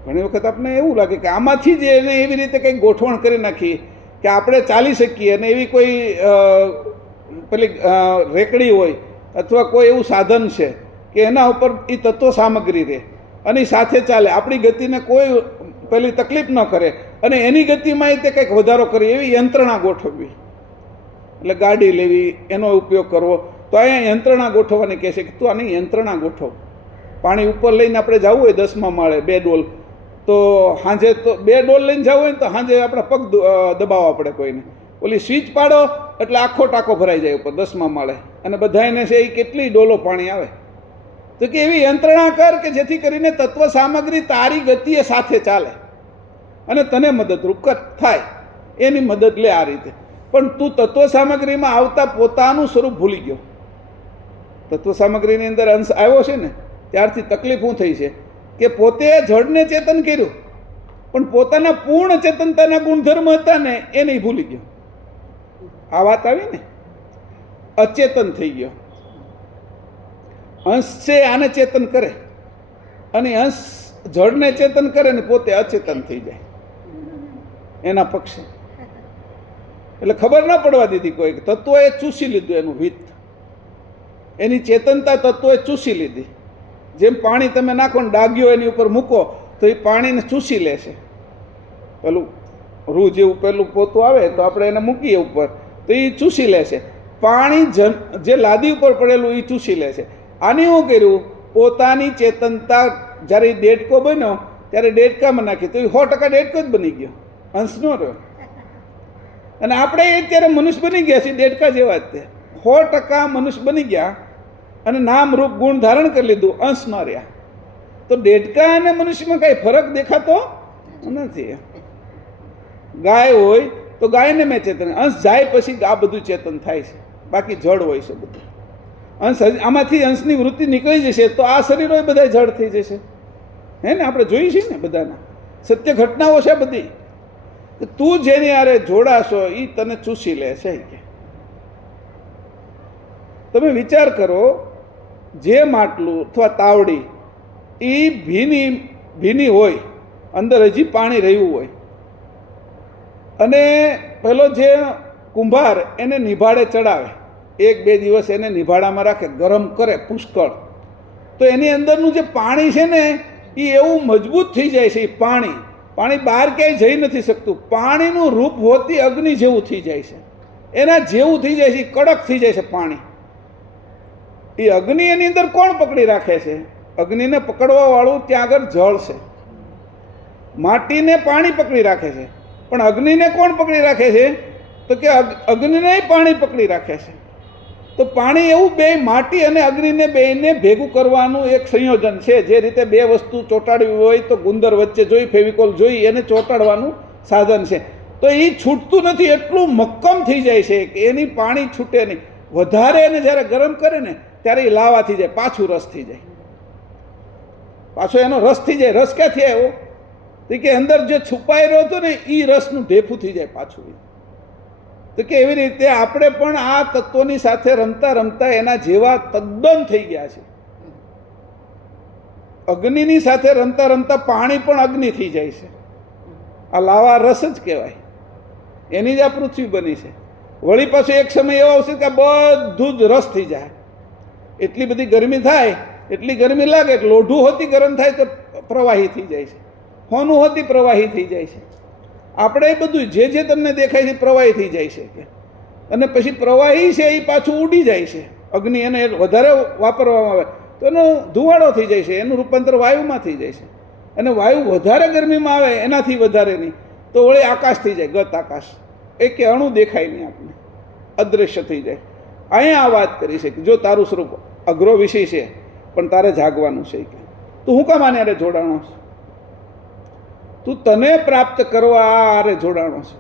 ઘણી વખત આપણે એવું લાગે કે આમાંથી જ એને એવી રીતે કંઈક ગોઠવણ કરી નાખી કે આપણે ચાલી શકીએ, અને એવી કોઈ પેલી રેકડી હોય અથવા કોઈ એવું સાધન છે કે એના ઉપર એ તત્વ સામગ્રી રહે અને એ સાથે ચાલે, આપણી ગતિને કોઈ પેલી તકલીફ ન કરે અને એની ગતિમાં તે કંઈક વધારો કરે, એવી યંત્રણા ગોઠવવી. એટલે ગાડી લેવી, એનો ઉપયોગ કરવો. તો અહીંયા યંત્રણા ગોઠવવાની કહે છે કે તું આની યંત્રણા ગોઠવ. પાણી ઉપર લઈને આપણે જવું હોય 10મા માળે 2 ડોલ, તો સાંજે તો 2 ડોલ લઈને જવું હોય ને તો સાંજે આપણે પગ દબાવવા પડે કોઈને. ઓલી સ્વિચ પાડો એટલે આખો ટાંકો ભરાઈ જાય ઉપર 10મા માળે, અને બધાને છે એ કેટલી ડોલો પાણી આવે. તો કે એવી યંત્રણા કર કે જેથી કરીને તત્વ સામગ્રી તારી ગતિએ સાથે ચાલે અને તને મદદરૂપ થાય. એની મદદ લે આ રીતે. પણ તું તત્વ સામગ્રીમાં આવતા પોતાનું સ્વરૂપ ભૂલી ગયો. તત્વ સામગ્રીની અંદર અંશ આવ્યો છે ને ત્યારથી તકલીફ શું થઈ છે કે પોતે જડને ચેતન કર્યું, પણ પોતાના પૂર્ણ ચેતનતાના ગુણધર્મ હતા ને એ નહીં ભૂલી ગયો. આ વાત આવી ને, અચેતન થઈ ગયો. અંશ છે આને ચેતન કરે અને અંશ જડને ચેતન કરે ને પોતે અચેતન થઈ જાય એના પક્ષે. એટલે ખબર ના પડવા દીધી કોઈ. તત્વોએ ચૂસી લીધું એનું હિત, એની ચેતનતા તત્વોએ ચૂસી લીધી. જેમ પાણી તમે નાખો ને ડાગ્યો એની ઉપર મૂકો તો એ પાણીને ચૂસી લે છે. પેલું રૂ જેવું પેલું પોતું આવે તો આપણે એને મૂકીએ ઉપર તો એ ચૂસી લે છે. પાણી જે લાદી ઉપર પડેલું એ ચૂસી લે છે. આની શું કર્યું? પોતાની ચેતનતા જ્યારે દેડકો બન્યો ત્યારે દેડકામાં નાખી તો એ 100% દેડકો જ બની ગયો, અંશ ન રહ્યો. અને આપણે અત્યારે મનુષ્ય બની ગયા છીએ દેડકા જેવા જ. તે 100% મનુષ્ય બની ગયા અને નામ રૂપ ગુણ ધારણ કરી લીધું, અંશ ન રહ્યા. તો દેડકા અને મનુષ્યમાં કાંઈ ફરક દેખાતો નથી. ગાય હોય તો ગાયને મેં ચેતન, અંશ જાય પછી આ બધું ચેતન થાય છે, બાકી જડ હોય છે બધું. અંશ આમાંથી અંશની વૃત્તિ નીકળી જશે તો આ શરીરો બધા જડ થઈ જશે. હે ને, આપણે જોઈએ છીએ ને બધાના સત્ય ઘટનાઓ છે બધી. તું જેની હારે જોડાશો એ તને ચૂસી લે છે. કે તમે વિચાર કરો, જે માટલું અથવા તાવડી એ ભીની હોય, અંદર હજી પાણી રહ્યું હોય, અને પેલો જે કુંભાર એને નિભાડે ચડાવે, 1-2 દિવસ એને નિભાડામાં રાખે, ગરમ કરે પુષ્કળ, તો એની અંદરનું જે પાણી છે ને એ એવું મજબૂત થઈ જાય છે. એ પાણી બહાર ક્યાંય જઈ નથી શકતું. પાણીનું રૂપ હોતી અગ્નિ જેવું થઈ જાય છે, એના જેવું થઈ જાય છે, કડક થઈ જાય છે પાણી. એ અગ્નિ એની અંદર કોણ પકડી રાખે છે? અગ્નિને પકડવા વાળું ત્યાં આગળ જળ છે. માટીને પાણી પકડી રાખે છે, પણ અગ્નિને કોણ પકડી રાખે છે? તો કે અગ્નિને પાણી પકડી રાખે છે. તો પાણી એવું બે માટી અને અગ્નિને બેને ભેગું કરવાનું એક સંયોજન છે. જે રીતે 2 વસ્તુ ચોંટાડવી હોય તો ગુંદર વચ્ચે જોઈ, ફેવિકોલ જોઈ એને ચોંટાડવાનું સાધન છે. તો એ છૂટતું નથી, એટલું મક્કમ થઈ જાય છે કે એની પાણી છૂટે નહીં. વધારે એને જ્યારે ગરમ કરે ને ત્યારે એ લાવા થઈ જાય, પાછું રસ થઈ જાય, પાછો એનો રસ થઈ જાય. રસ ક્યાંથી આવ્યો? તો કે અંદર જે છુપાઈ રહ્યો હતો ને એ રસનું ઢેફું થઈ જાય પાછું. તો કે એવી રીતે આપણે પણ આ તત્વોની સાથે રમતા રમતા એના જેવા તદ્દન થઈ ગયા છે. અગ્નિની સાથે રમતા રમતા પાણી પણ અગ્નિ થઈ જાય છે. આ લાવા રસ જ કહેવાય. એની જ આ પૃથ્વી બની છે. વળી પાછું એક સમય એવો આવશે કે બધું જ રસ થઈ જાય. એટલી બધી ગરમી થાય, એટલી ગરમી લાગે, લોઢું હોતી ગરમ થાય તો પ્રવાહી થઈ જાય છે, હોનું હોતી પ્રવાહી થઈ જાય છે. આપણે બધું જે તમને દેખાય છે પ્રવાહી થઈ જાય છે. અને પછી પ્રવાહી છે એ પાછું ઉડી જાય છે. અગ્નિ એને વધારે વાપરવામાં આવે તો એનો ધુવાડો થઈ જાય છે, એનું રૂપાંતર વાયુમાં થઈ જાય છે. અને વાયુ વધારે ગરમીમાં આવે એનાથી વધારે નહીં તો વળી આકાશ થઈ જાય, ગત આકાશ. એક અણુ દેખાય નહીં, આપણે અદૃશ્ય થઈ જાય. અહીંયા આ વાત કરી છે કે જો તારું સ્વરૂપ અઘરો વિષય છે પણ તારે જાગવાનું છે કે તું હું કામ આને અરે જોડાણો છે? તું તને પ્રાપ્ત કરવા આરે જોડાણો છે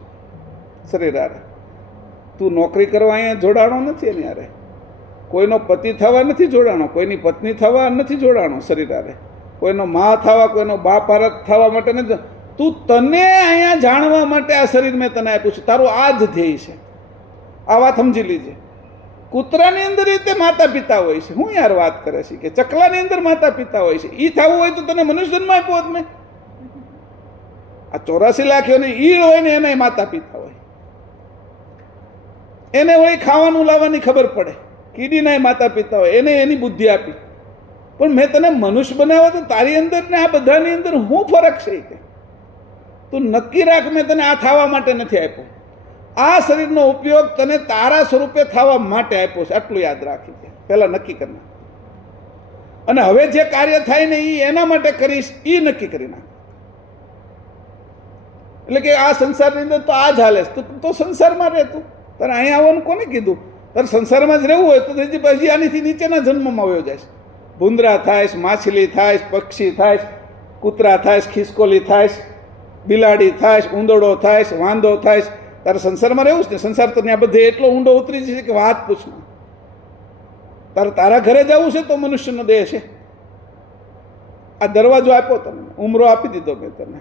શરીર આરે. તું નોકરી કરવા અહીંયા જોડાણો નથી એની આરે. કોઈનો પતિ થવા નથી જોડાણો, કોઈની પત્ની થવા નથી જોડાણો શરીર આરે, કોઈનો મા થવા, કોઈનો બાપ હારત થવા માટે નથી. તું તને અહીંયા જાણવા માટે આ શરીર મેં તને આપ્યું છે. તારું આ જ ધ્યેય છે. આ વાત સમજી લીજે. કૂતરાની અંદર રીતે માતા પિતા હોય છે. હું યાર વાત કરે છે કે ચકલાની અંદર માતા પિતા હોય છે. એ થવું હોય તો તને મનુષ્ય જન્મ આપ્યો હોત મેં. આ 84 લાખની ઈળ હોય ને એના માતા પિતા હોય. એને વળી ખાવાનું લાવવાની ખબર પડે. કીડીના માતા પિતા હોય, એને એની બુદ્ધિ આપી. પણ મેં તને મનુષ્ય બનાવ્યો તો તારી અંદર ને આ બધાની અંદર શું ફરક છે કે તું નક્કી રાખ. મેં તને આ થવા માટે નથી આપ્યો. આ શરીરનો ઉપયોગ તને તારા સ્વરૂપે થવા માટે આપ્યો છે. આટલું યાદ રાખી દે, પહેલાં નક્કી કરી નાખ. અને હવે જે કાર્ય થાય ને એ એના માટે કરીશ એ નક્કી કરી નાખ. એટલે કે આ સંસારની અંદર તો આ જ હાલે છે. તો સંસારમાં રહેતું. તારે અહીંયા આવવાનું કોને કીધું? તારે સંસારમાં જ રહેવું હોય તો પછી આનીથી નીચેના જન્મમાં વયો જાય. ભૂંદરા થાય, માછલી થાય, પક્ષી થાય, કૂતરા થાય, ખિસકોલી થાય, બિલાડી થાય, ઉંદરડો થાય, વાંદો થાય. તારે સંસારમાં રહેવું જ ને. સંસાર તો ત્યાં બધે એટલો ઊંડો ઉતરી જશે કે વાત પૂછવું. તારે તારા ઘરે જવું છે તો મનુષ્યનો દેહ છે. આ દરવાજો આપ્યો તમને, ઉમરો આપી દીધો મેં તને.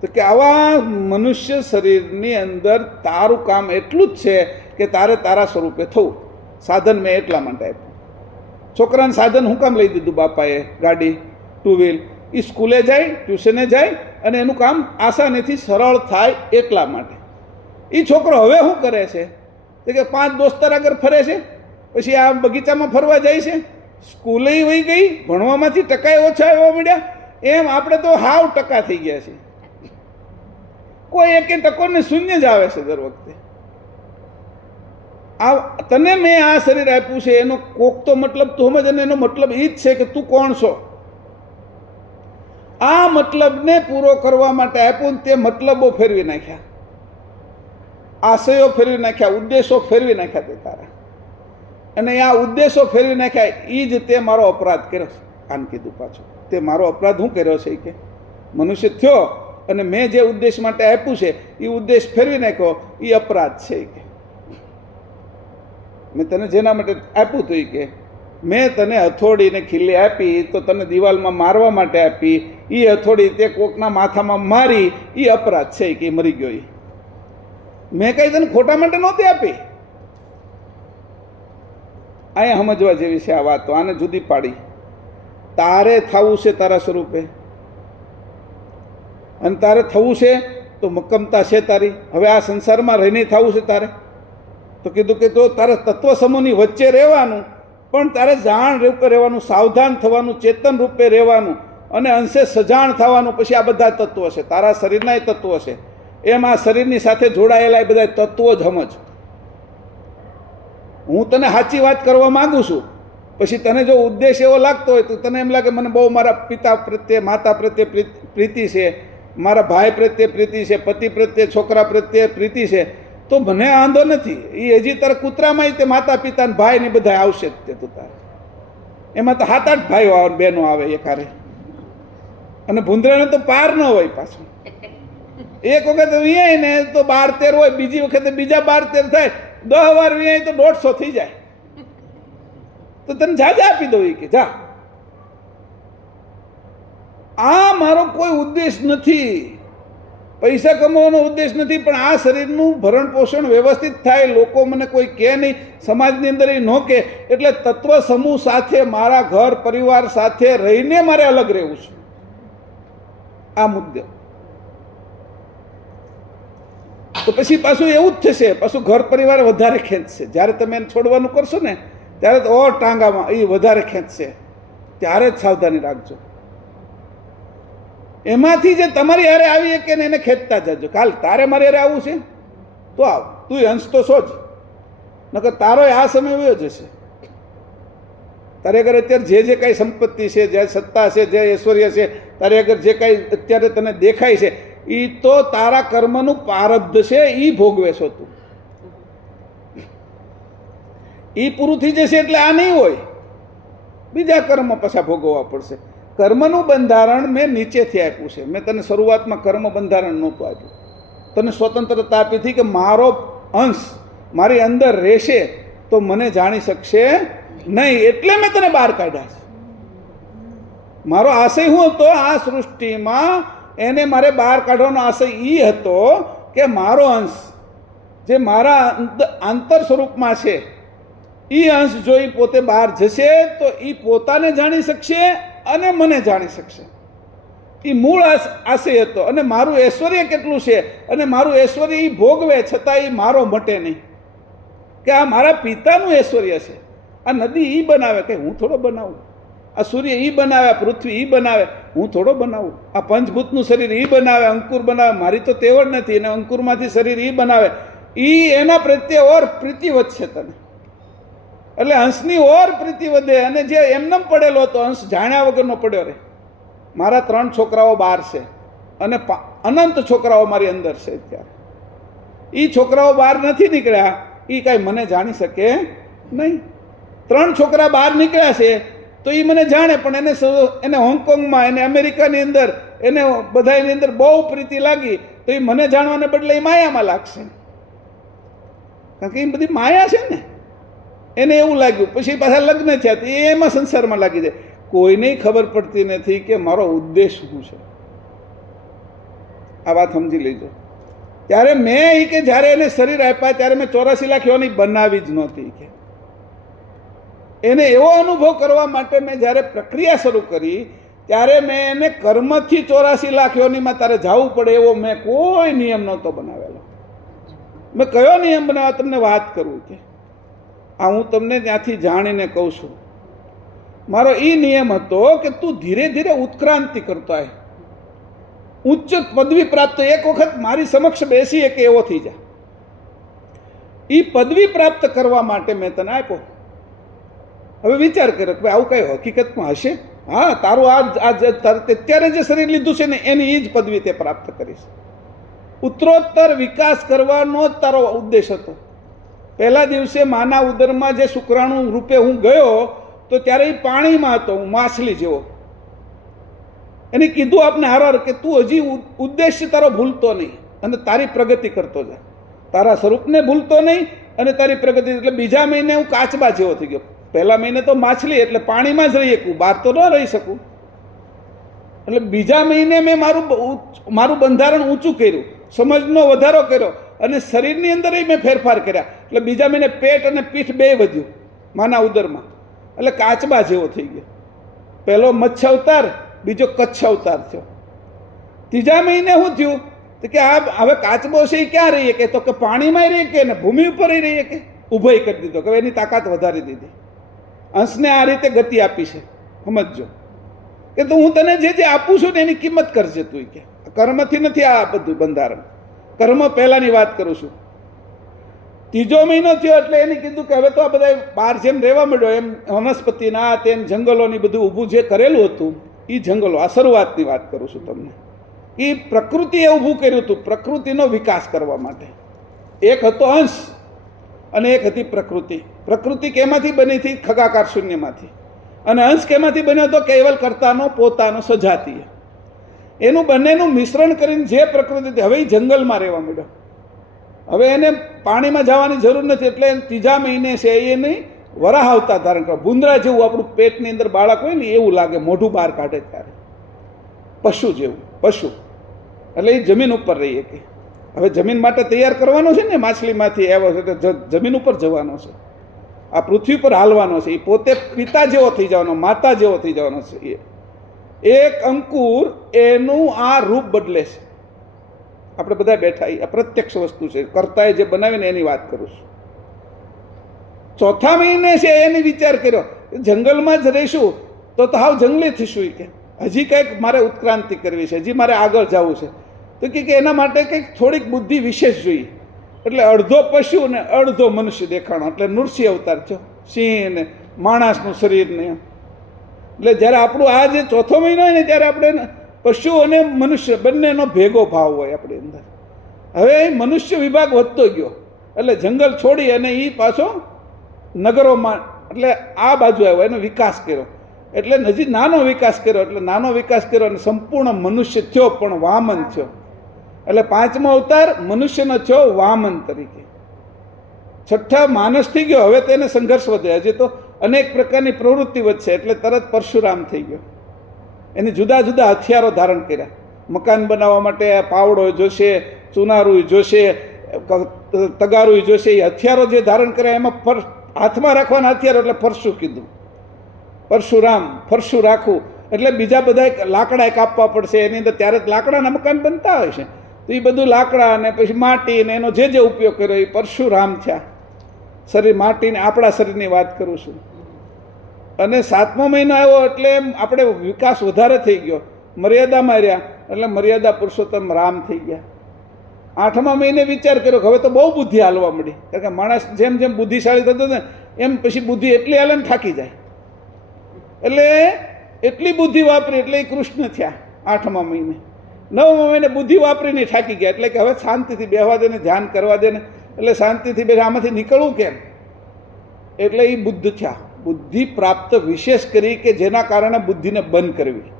તો કે આવા મનુષ્ય શરીરની અંદર તારું કામ એટલું જ છે કે તારે તારા સ્વરૂપે થવું. સાધન મેં એટલા માટે આપ્યું. છોકરાને સાધન હું કામ લઈ દીધું બાપાએ? ગાડી, ટુ વ્હીલ. એ સ્કૂલે જાય, ટ્યુશને જાય અને એનું કામ આસાનીથી સરળ થાય એટલા માટે. એ છોકરો હવે શું કરે છે કે 5 દોસ્તાર આગળ ફરે છે, પછી આ બગીચામાં ફરવા જાય છે, સ્કૂલે વહી ગઈ, ભણવામાંથી ટકા ઓછા આવવા માંડ્યા. એમ આપણે તો હાવ ટકા થઈ ગયા છે. કોઈ એકે ટકોને શૂન્ય જ આવે છે દર વખતે. આ તને મેં આ શરીર આપ્યું છે એનો કોક તો મતલબ તું સમજ. અને એનો મતલબ એ જ છે કે તું કોણ છો. આ મતલબને પૂરો કરવા માટે આપ્યું. તે મતલબો ફેરવી નાખ્યા, આશયો ફેરવી નાખ્યા, ઉદ્દેશો ફેરવી નાખ્યા તે તારા. અને આ ઉદ્દેશો ફેરવી નાખ્યા એ જ તે મારો અપરાધ કર્યો છે. આન કીધું પાછું તે મારો અપરાધ શું કર્યો છે કે મનુષ્ય થયો અને મેં જે ઉદ્દેશ માટે આપ્યું છે એ ઉદ્દેશ ફેરવી નાખ્યો. એ અપરાધ છે કે મેં તને જેના માટે આપ્યું હતું એ કે મેં તને હથોડીને ખીલ્લી આપી તો તને દિવાલમાં મારવા માટે આપી. એ હથોડી તે કોકના માથામાં મારી. એ અપરાધ છે કે મરી ગયો. મેં કંઈ તને ખોટા માટે નહોતી આપી. અહીંયા સમજવા જેવી છે આ વાતો. આને જુદી પાડી. તારે થવું છે તારા સ્વરૂપે, અને તારે થવું છે તો મક્કમતા છે તારી. હવે આ સંસારમાં રહીને થવું છે તારે તો કીધું કે તો તારે તત્વ સમૂહની વચ્ચે રહેવાનું, પણ તારે જાણ રૂપે રહેવાનું, સાવધાન થવાનું, ચેતન રૂપે રહેવાનું અને અંશે સજાણ થવાનું. પછી આ બધા તત્વો છે, તારા શરીરના તત્વો છે. એમ આ શરીરની સાથે જોડાયેલા એ બધા તત્વો જ સમજ. હું તને સાચી વાત કરવા માગું છું. પછી તને જો ઉદ્દેશ એવો લાગતો હોય તો તને એમ લાગે મને બહુ મારા પિતા પ્રત્યે, માતા પ્રત્યે પ્રીતિ છે, મારા ભાઈ પ્રત્યે પ્રીતિ છે, પતિ પ્રત્યે, છોકરા પ્રત્યે પ્રીતિ છે, તો મને વાંધો નથી. એ હજી તારા કૂતરામાં તે માતા પિતા ને ભાઈ ને બધા આવશે જ. તે તું તારે એમાં તો 7-8 ભાઈઓ આવે, બહેનો આવે એકારે. અને ભૂંદરાને તો પાર ન હોય પાછું. એક વખત વિયાય ને તો 12-13 હોય, બીજી વખતે બીજા 12-13 થાય, 10 વાર વિયાય તો 150 થઈ જાય. તો તને જાજા આપી દઉં કે જા. આ મારો કોઈ ઉદ્દેશ નથી, પૈસા કમાવાનો ઉદ્દેશ નથી, પણ આ શરીરનું ભરણ પોષણ વ્યવસ્થિત થાય, લોકો મને કોઈ કહે નહીં, સમાજની અંદર એ ન કહે, એટલે તત્વ સમૂહ સાથે મારા ઘર પરિવાર સાથે રહીને મારે અલગ રહેવું છે. આ મુદ્દે તો પછી પાછું એવું જ થશે. પાછું ઘર પરિવાર વધારે ખેંચશે. જ્યારે તમે એને છોડવાનું કરશો ને ત્યારે તો ટાંગામાં એ વધારે ખેંચશે. ત્યારે જ સાવધાની રાખજો. એમાંથી જે તમારી હારે આવી કે એને ખેંચતા જજો. કાલ તારે મારી હારે આવવું છે તો આવ, તું અંશ તો છો જ, નકર તારો આ સમય વયો જશે. તારે અગર અત્યારે જે કાંઈ સંપત્તિ છે, જે સત્તા છે, જે ઐશ્વર્ય છે, તારે અગર જે કાંઈ અત્યારે તને દેખાય છે એ તો તારા કર્મનું પ્રારબ્ધ છે. એ ભોગવે છો તું. એ પૂરું થઈ જશે એટલે આ નહીં હોય, બીજા કર્મ પાછા ભોગવવા પડશે. કર્મનું બંધારણ મેં નીચેથી આપ્યું છે. મેં તને શરૂઆતમાં કર્મ બંધારણ નહોતું આપ્યું. તને સ્વતંત્રતા આપી હતી કે મારો અંશ મારી અંદર રહેશે તો મને જાણી શકશે નહીં, એટલે મેં તને બહાર કાઢ્યા છે. મારો આશય શું હતો આ સૃષ્ટિમાં? એને મારે બહાર કાઢવાનો આશય એ હતો કે મારો અંશ જે મારા આંતર સ્વરૂપમાં છે એ અંશ જો એ પોતે બહાર જશે તો એ પોતાને જાણી શકશે અને મને જાણી શકશે. એ મૂળ આશય હતો. અને મારું ઐશ્વર્ય કેટલું છે અને મારું ઐશ્વર્ય એ ભોગવે છતાં એ મારો મટે નહીં, કે આ મારા પિતાનું ઐશ્વર્ય છે. આ નદી એ બનાવે, કે હું થોડો બનાવું? આ સૂર્ય એ બનાવે, આ પૃથ્વી એ બનાવે, હું થોડો બનાવું? આ પંચભૂતનું શરીર એ બનાવે, અંકુર બનાવે, મારી તો તેવડ નથી. અને અંકુરમાંથી શરીર એ બનાવે, એ એના પ્રત્યે ઓર પ્રીતિ વધશે તને. એટલે અંશની ઓર પ્રીતિ વધે. અને જે એમનેમ પડેલો હતો અંશ જાણ્યા વગરનો પડ્યો રહે. મારા 3 છોકરાઓ બહાર છે અને અનંત છોકરાઓ મારી અંદર છે. અત્યારે એ છોકરાઓ બહાર નથી નીકળ્યા, એ કાંઈ મને જાણી શકે નહીં. 3 છોકરા બહાર નીકળ્યા છે તો એ મને જાણે, પણ એને હોંગકોંગમાં, એને અમેરિકાની અંદર, એને બધાની અંદર બહુ પ્રીતિ લાગી તો એ મને જાણવાને બદલે એ માયામાં લાગશે. કારણ કે એ બધી માયા છે ને, એને એવું લાગ્યું. પછી પાછા લગ્ન થયા તો એમાં સંસારમાં લાગી જાય. કોઈને ખબર પડતી નથી કે મારો ઉદ્દેશ શું છે. આ વાત સમજી લેજો. ત્યારે મેં એ કે જ્યારે એને શરીર આપ્યા ત્યારે મેં 84 લાખ યોની બનાવી જ નહોતી. કે એને એવો અનુભવ કરવા માટે મેં જ્યારે પ્રક્રિયા શરૂ કરી ત્યારે મેં એને કર્મથી 84 લાખ યોનીમાં તારે જવું પડે એવો મેં કોઈ નિયમ નહોતો બનાવેલો. મેં કયો નિયમ બનાવ્યો તમને વાત કરું કે આ હું તમને ત્યાંથી જાણીને કહું છું. મારો એ નિયમ હતો કે તું ધીરે ધીરે ઉત્ક્રાંતિ કરતો આય, ઉચ્ચ પદવી પ્રાપ્ત. એક વખત મારી સમક્ષ બેસી કે એવો થઈ જાય. એ પદવી પ્રાપ્ત કરવા માટે મેં તને આપ્યો. હવે વિચાર કર્યો કે આવું કઈ હકીકતમાં હશે? હા, તારું અત્યારે જે શરીર લીધું છે ને એની એ જ પદવી તે પ્રાપ્ત કરીશ. ઉત્તરોત્તર વિકાસ કરવાનો જ તારો ઉદ્દેશ હતો. પહેલા દિવસે માના ઉદરમાં જે શુક્રાણુ રૂપે હું ગયો તો ત્યારે એ પાણીમાં હતો, હું માછલી જેવો. એને કીધું આપને હાર કે તું હજી ઉદ્દેશ્ય તારો ભૂલતો નહીં અને તારી પ્રગતિ કરતો જા. તારા સ્વરૂપને ભૂલતો નહીં અને તારી પ્રગતિ. એટલે બીજા મહિને હું કાચબા જેવો થઈ ગયો. પહેલા મહિને તો માછલી એટલે પાણીમાં જ રહી શકું, બહાર તો ન રહી શકું. એટલે બીજા મહિને મેં મારું બંધારણ ઊંચું કર્યું, સમજનો વધારો કર્યો અને શરીરની અંદર મેં ફેરફાર કર્યા. એટલે બીજા મહિને પેટ અને પીઠ બે વધ્યું માના ઉદરમાં. એટલે કાચબા જેવો થઈ ગયો. પહેલો મત્સ્ય અવતાર, બીજો કચ્છ અવતાર થયો. ત્રીજા મહિને શું થયું કે આ હવે કાચબો છે એ ક્યાં રહીએ? કે તો કે પાણીમાં રહીએ કે ને ભૂમિ ઉપર રહીએ? કે ઊભો કરી દીધો, કે એની તાકાત વધારી દીધી. અંશને આ રીતે ગતિ આપી છે. સમજો કે તો હું તને જે જે આપું છું ને એની કિંમત કરજે તું. કે કર્મથી નથી આ બધું બંધારણ, કર્મ પહેલાંની વાત કરું છું. ત્રીજો મહિનો થયો એટલે એને કીધું કે હવે તો આ બધા બહાર જેમ રહેવા માંડ્યો એમ વનસ્પતિના તેમ જંગલોની બધું ઊભું જે કરેલું હતું એ જંગલો, આ શરૂઆતની વાત કરું છું તમને. એ પ્રકૃતિએ ઊભું કર્યું હતું પ્રકૃતિનો વિકાસ કરવા માટે. એક હતો અંશ અને એક હતી પ્રકૃતિ. પ્રકૃતિ કેમાંથી બની હતી? ખગાકાર શૂન્યમાંથી. અને અંશ કેમાંથી બન્યો હતો? કેવલ કર્તાનો પોતાનો સજાતીય. એનું બંનેનું મિશ્રણ કરીને જે પ્રકૃતિ, હવે એ જંગલમાં રહેવા માંડ્યો. હવે એને પાણીમાં જવાની જરૂર નથી. એટલે ત્રીજા મહિને છે એની વરાહ અવતાર ધારણ કરો. ભૂંદરા જેવું આપણું પેટની અંદર બાળક હોય ને એવું લાગે, મોઢું બહાર કાઢે ત્યારે. પશુ જેવું, પશુ. એટલે એ જમીન ઉપર રહીએ. કે હવે જમીન માટે તૈયાર કરવાનો છે ને, માછલીમાંથી આવ્યો છે એટલે જમીન ઉપર જવાનો છે, આ પૃથ્વી પર હાલવાનો છે. એ પોતે પિતા જેવો થઈ જવાનો, માતા જેવો થઈ જવાનો છે. એક અંકુર એનું આ રૂપ બદલે છે. આપણે બધા બેઠા, એ અપ્રત્યક્ષ વસ્તુ છે. કર્તાએ જે બનાવીને એની વાત કરું છું. ચોથા મહિને છે એની વિચાર કર્યો જંગલમાં જ રહીશું તો હાવ જંગલી થઈશું. કે હજી કંઈક મારે ઉત્ક્રાંતિ કરવી છે, હજી મારે આગળ જવું છે. તો કે એના માટે કંઈક થોડીક બુદ્ધિ વિશેષ જોઈએ. એટલે અડધો પશુ ને અડધો મનુષ્ય દેખાણો. એટલે નૃસિંહ અવતાર થયો, સિંહ ને માણસનું શરીર ને. એટલે જ્યારે આપણું આ જે ચોથો મહિનો હોય ને ત્યારે આપણે પશુ અને મનુષ્ય બંનેનો ભેગો ભાવ હોય આપણી અંદર. હવે મનુષ્ય વિભાગ વધતો ગયો એટલે જંગલ છોડી અને એ પાછો નગરોમાં, એટલે આ બાજુ આવ્યો, એનો વિકાસ કર્યો, એટલે હજી નાનો વિકાસ કર્યો, એટલે નાનો વિકાસ કર્યો અને સંપૂર્ણ મનુષ્ય થયો, પણ વામન થયો. એટલે 5મો અવતાર મનુષ્યનો થયો વામન તરીકે. 6ઠા માનસ થઈ ગયો, હવે તેને સંઘર્ષ વધે, હજી તો અનેક પ્રકારની પ્રવૃત્તિ વધશે, એટલે તરત પરશુરામ થઈ ગયો. એની જુદા જુદા હથિયારો ધારણ કર્યા. મકાન બનાવવા માટે પાવડો જોશે, ચુનારું જોશે, તગારું જોશે, એ હથિયારો જે ધારણ કર્યા એમાં હાથમાં રાખવાના હથિયારો, એટલે પરશુ કીધું. પરશુરામ, ફરશું રાખવું, એટલે બીજા બધા લાકડા કાપવા પડશે એની અંદર, ત્યારે જ લાકડાના મકાન બનતા હોય છે. તો એ બધું લાકડા અને પછી માટી ને એનો જે ઉપયોગ કર્યો એ પરશુરામ થયા. શરીર માટીને, આપણા શરીરની વાત કરું છું. અને 7મો મહિનો આવ્યો એટલે આપણે વિકાસ વધારે થઈ ગયો, મર્યાદામાં રહ્યા, એટલે મર્યાદા પુરુષોત્તમ રામ થઈ ગયા. 8મા મહિને વિચાર કર્યો કે હવે તો બહુ બુદ્ધિ હાલવા મળી, કારણ કે માણસ જેમ જેમ બુદ્ધિશાળી થતો ને એમ પછી બુદ્ધિ એટલી હાલે ને થાકી જાય, એટલે એટલી બુદ્ધિ વાપરી, એટલે એ કૃષ્ણ થયા 8મા મહિને. 9મા મહિને બુદ્ધિ વાપરીને થાકી ગયા, એટલે કે હવે શાંતિથી બેહવા દે ને, ધ્યાન કરવા દે ને, એટલે શાંતિથી બેઠા, આમાંથી નીકળવું કેમ, એટલે એ બુદ્ધ થયા. બુદ્ધિ પ્રાપ્ત વિશેષ કરી કે જેના કારણે બુદ્ધિને બંધ કરવી.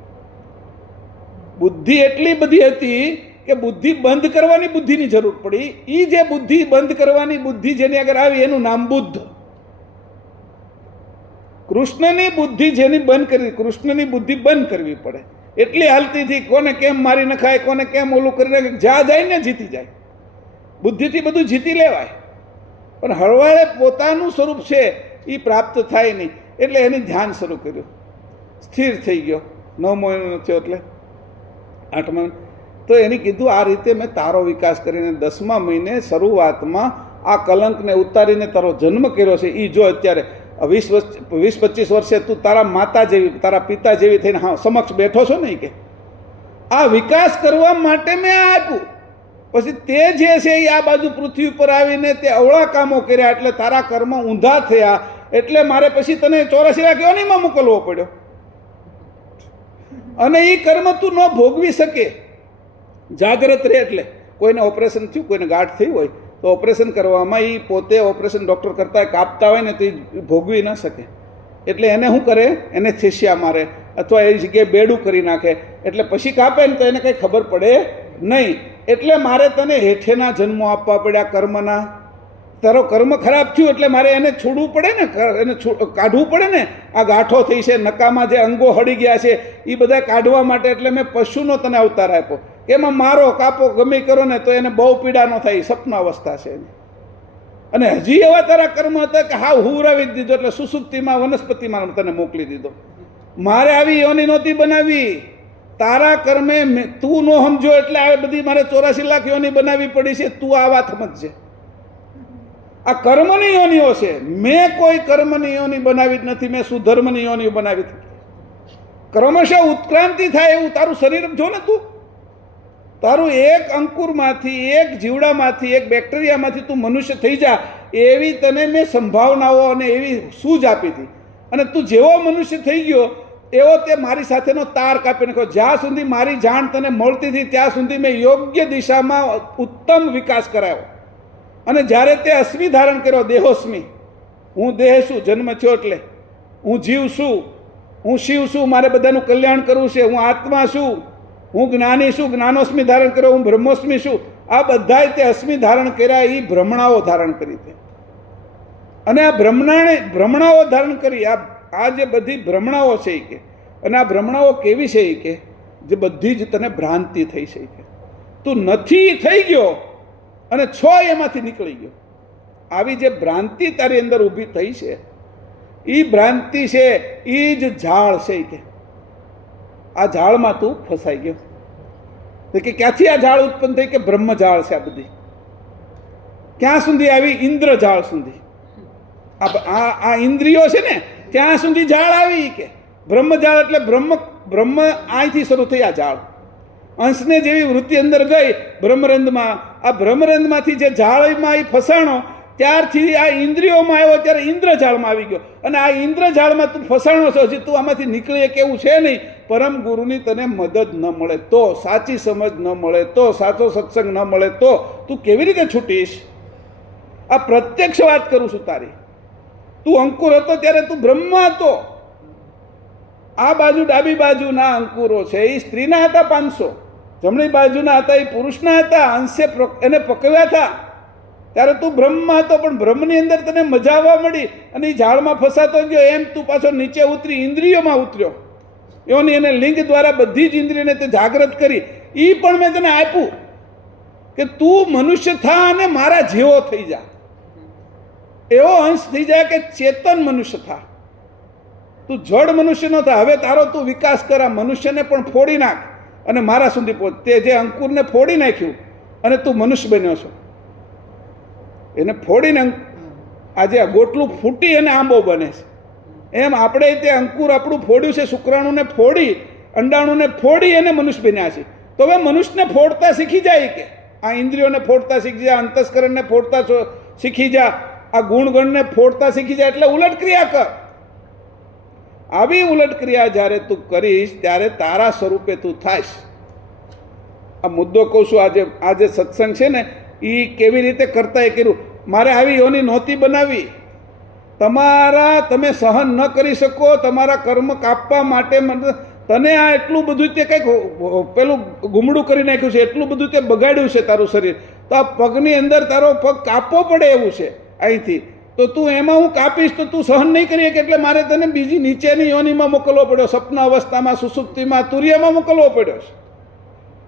બુદ્ધિ એટલી બધી હતી કે બુદ્ધિ બંધ કરવાની બુદ્ધિની જરૂર પડી. એ જે બુદ્ધિ બંધ કરવાની બુદ્ધિ જેની આગળ આવી એનું નામ બુદ્ધ. કૃષ્ણની બુદ્ધિ જેની બંધ કરવી, કૃષ્ણની બુદ્ધિ બંધ કરવી પડે. એટલી હાલતીથી કોને કેમ મારી નખાય, કોને કેમ ઓલું કરી નાખે, જ્યાં જાય ને જીતી જાય. બુદ્ધિથી બધું જીતી લેવાય, પણ હળવાળે પોતાનું સ્વરૂપ છે એ પ્રાપ્ત થાય નહીં. એટલે એને ધ્યાન શરૂ કર્યું, સ્થિર થઈ ગયો. 9મો મહિનો થયો એટલે 8મા. તો એને કીધું આ રીતે મેં તારો વિકાસ કરીને 10મા મહિને શરૂઆતમાં આ કલંકને ઉતારીને તારો જન્મ કર્યો છે. એ જો અત્યારે 20-25 વર્ષે તું તારા માતા જેવી, તારા પિતા જેવી થઈને હા સમક્ષ બેઠો છો નહીં, કે આ વિકાસ કરવા માટે મેં આ આપ્યું. પછી તે જે છે એ આ બાજુ પૃથ્વી ઉપર આવીને તે અવળા કામો કર્યા, એટલે તારા કર્મ ઊંધા થયા, એટલે મારે પછી તને 84 લાખ યોનીમાં મોકલવો પડ્યો. અને એ કર્મ તું ન ભોગવી શકે, જાગ્રત રહે. એટલે કોઈને ઓપરેશન થયું, કોઈને ગાંઠ થઈ હોય તો ઓપરેશન કરવામાં એ પોતે ઓપરેશન ડૉક્ટર કરતા કાપતા હોય ને તો એ ભોગવી ન શકે, એટલે એને શું કરે, એને થેસિયા મારે અથવા એ જગ્યાએ બેડું કરી નાખે, એટલે પછી કાપે ને તો એને કંઈ ખબર પડે નહીં. એટલે મારે તને હેઠેના જન્મો આપવા પડ્યા કર્મના. તારો કર્મ ખરાબ થયું એટલે મારે એને છોડવું પડે ને, એને કાઢવું પડે ને. આ ગાંઠો થઈ છે, નકામાં જે અંગો હળી ગયા છે એ બધા કાઢવા માટે એટલે મેં પશુનો તને અવતાર આપ્યો, કે એમાં મારો કાપો ગમે કરો ને તો એને બહુ પીડા ન થાય, સપન અવસ્થા છે એની. અને હજી એવા તારા કર્મ હતા કે હા હુરાવી દીધો, એટલે સુસુપ્તિમાં વનસ્પતિમાં તને મોકલી દીધો. મારે આવી યોની નહોતી બનાવી, તારા કર્મે તું ન સમજો એટલે આ બધી મારે 84 લાખ યોની બનાવવી પડી છે. તું આ વાત સમજજે, આ કર્મની યોનિઓ છે. મેં કોઈ કર્મની યોની બનાવી જ નથી, મેં સુધર્મની યોની બનાવી હતી. ક્રમશઃ ઉત્ક્રાંતિ થાય એવું તારું શરીર જો ને, તું તારું એક અંકુરમાંથી, એક જીવડામાંથી, એક બેક્ટેરિયામાંથી તું મનુષ્ય થઈ જા, એવી તને મેં સંભાવનાઓ અને એવી સૂઝ આપી હતી. અને તું જેવો મનુષ્ય થઈ ગયો એવો તે મારી સાથેનો તાર કાપી નાખ્યો. જ્યાં સુધી મારી જાણ તને મળતી હતી ત્યાં સુધી મેં યોગ્ય દિશામાં ઉત્તમ વિકાસ કરાયો. અને જ્યારે તે અસ્મિ ધારણ કર્યો, દેહોસ્મિ, હું દેહ છું, જન્મ થયો એટલે હું જીવ છું, હું શિવ છું, મારે બધાનું કલ્યાણ કરવું છે, હું આત્મા છું, હું જ્ઞાની છું, જ્ઞાનોસ્મિ ધારણ કર્યો, હું બ્રહ્મોસ્મિ છું. આ બધાય તે અસ્મિ ધારણ કર્યા, એ ભ્રમણાઓ ધારણ કરી તે. અને આ ભ્રમણાઓ ધારણ કરી, આ જે બધી ભ્રમણાઓ છે એ કે, અને આ ભ્રમણાઓ કેવી છે એ કે, જે બધી જ તને ભ્રાંતિ થઈ છે કે તું નથી થઈ ગયો અને છો એમાંથી નીકળી ગયો. આવી જે ભ્રાંતિ તારી અંદર ઊભી થઈ છે, એ ભ્રાંતિ છે, એ જ ઝાડ છે કે આ ઝાડમાં તું ફસાઈ ગયો. તો કે ક્યાંથી આ ઝાડ ઉત્પન્ન થઈ, કે બ્રહ્મ ઝાડ છે. આ બધી ક્યાં સુધી આવી, ઇન્દ્ર ઝાડ સુધી. આ ઇન્દ્રિયો છે ને ત્યાં સુધી ઝાડ આવી, કે બ્રહ્મ ઝાડ એટલે બ્રહ્મ અહીંથી શરૂ થઈ. આ ઝાડ અંશને જેવી વૃત્તિ અંદર ગઈ બ્રહ્મરંધમાં, આ બ્રહ્મરંધમાંથી જે ઝાડમાં એ ફસાણો ત્યારથી આ ઇન્દ્રિયોમાં આવ્યો, ત્યારે ઇન્દ્રજાળમાં આવી ગયો. અને આ ઇન્દ્રજાળમાં તું ફસાણો છો, હજી તું આમાંથી નીકળી કેવું છે નહીં. પરમ ગુરુની તને મદદ ન મળે તો, સાચી સમજ ન મળે તો, સાચો સત્સંગ ન મળે તો તું કેવી રીતે છૂટીશ? આ પ્રત્યક્ષ વાત કરું છું તારી. તું અંકુર હતો ત્યારે તું બ્રહ્મ હતો. આ બાજુ ડાબી બાજુના અંકુરો છે એ સ્ત્રીના હતા 500, જમણી બાજુના હતા એ પુરુષના હતા. અંશે એને પકવ્યા હતા ત્યારે તું બ્રહ્મ હતો, પણ બ્રહ્મની અંદર તને મજા આવવા મળી અને એ ઝાડમાં ફસાતો ગયો. એમ તું પાછો નીચે ઉતરી ઇન્દ્રિયોમાં ઉતર્યો. એની એને લિંગ દ્વારા બધી જ ઇન્દ્રિયને તે જાગૃત કરી. એ પણ મેં તને આપ્યું કે તું મનુષ્ય થા અને મારા જેવો થઈ જા, એવો અંશ થઈ જાય કે ચેતન મનુષ્ય થા. તું જડ મનુષ્ય ન થા. હવે તારો તું વિકાસ કરા, મનુષ્યને પણ ફોડી નાખ અને મારા સુધી પહોંચ. તે જે અંકુરને ફોડી નાખ્યું અને તું મનુષ્ય બન્યો છો. એને ફોડીને આજે આ ગોટલું ફૂટી અને આંબો બને છે. એમ આપણે તે અંકુર આપણું ફોડ્યું છે, શુક્રાણુને ફોડી, અંડાણુને ફોડી એને મનુષ્ય બન્યા છે. તો હવે મનુષ્યને ફોડતા શીખી જાય કે આ ઇન્દ્રિયોને ફોડતા શીખી જા, અંતસ્કરણને ફોડતા શીખી જા, આ ગુણગણને ફોડતા શીખી જાય. એટલે ઉલટ ક્રિયા કર. આવી ઉલટ ક્રિયા જ્યારે તું કરીશ ત્યારે તારા સ્વરૂપે તું થાઈશ. આ મુદ્દો કહું છું, આજે સત્સંગ છે ને એ કેવી રીતે કરતા એ કર્યું. મારે આવી યોની નહોતી બનાવી. તમે સહન ન કરી શકો, તમારા કર્મ કાપવા માટે તને આ એટલું બધું તે કંઈક પેલું ગુમડું કરી નાખ્યું છે, એટલું બધું તે બગાડ્યું છે તારું શરીર. તો આ પગની અંદર તારો પગ કાપવો પડે એવું છે અહીંથી. તો તું એમાં હું કાપીશ તો તું સહન નહીં કરી શકે, એટલે મારે તને બીજી નીચેની યોનિમાં મોકલવો પડ્યો. સપન અવસ્થામાં, સુસુપ્તિમાં, તુર્યમાં મોકલવો પડ્યો છે.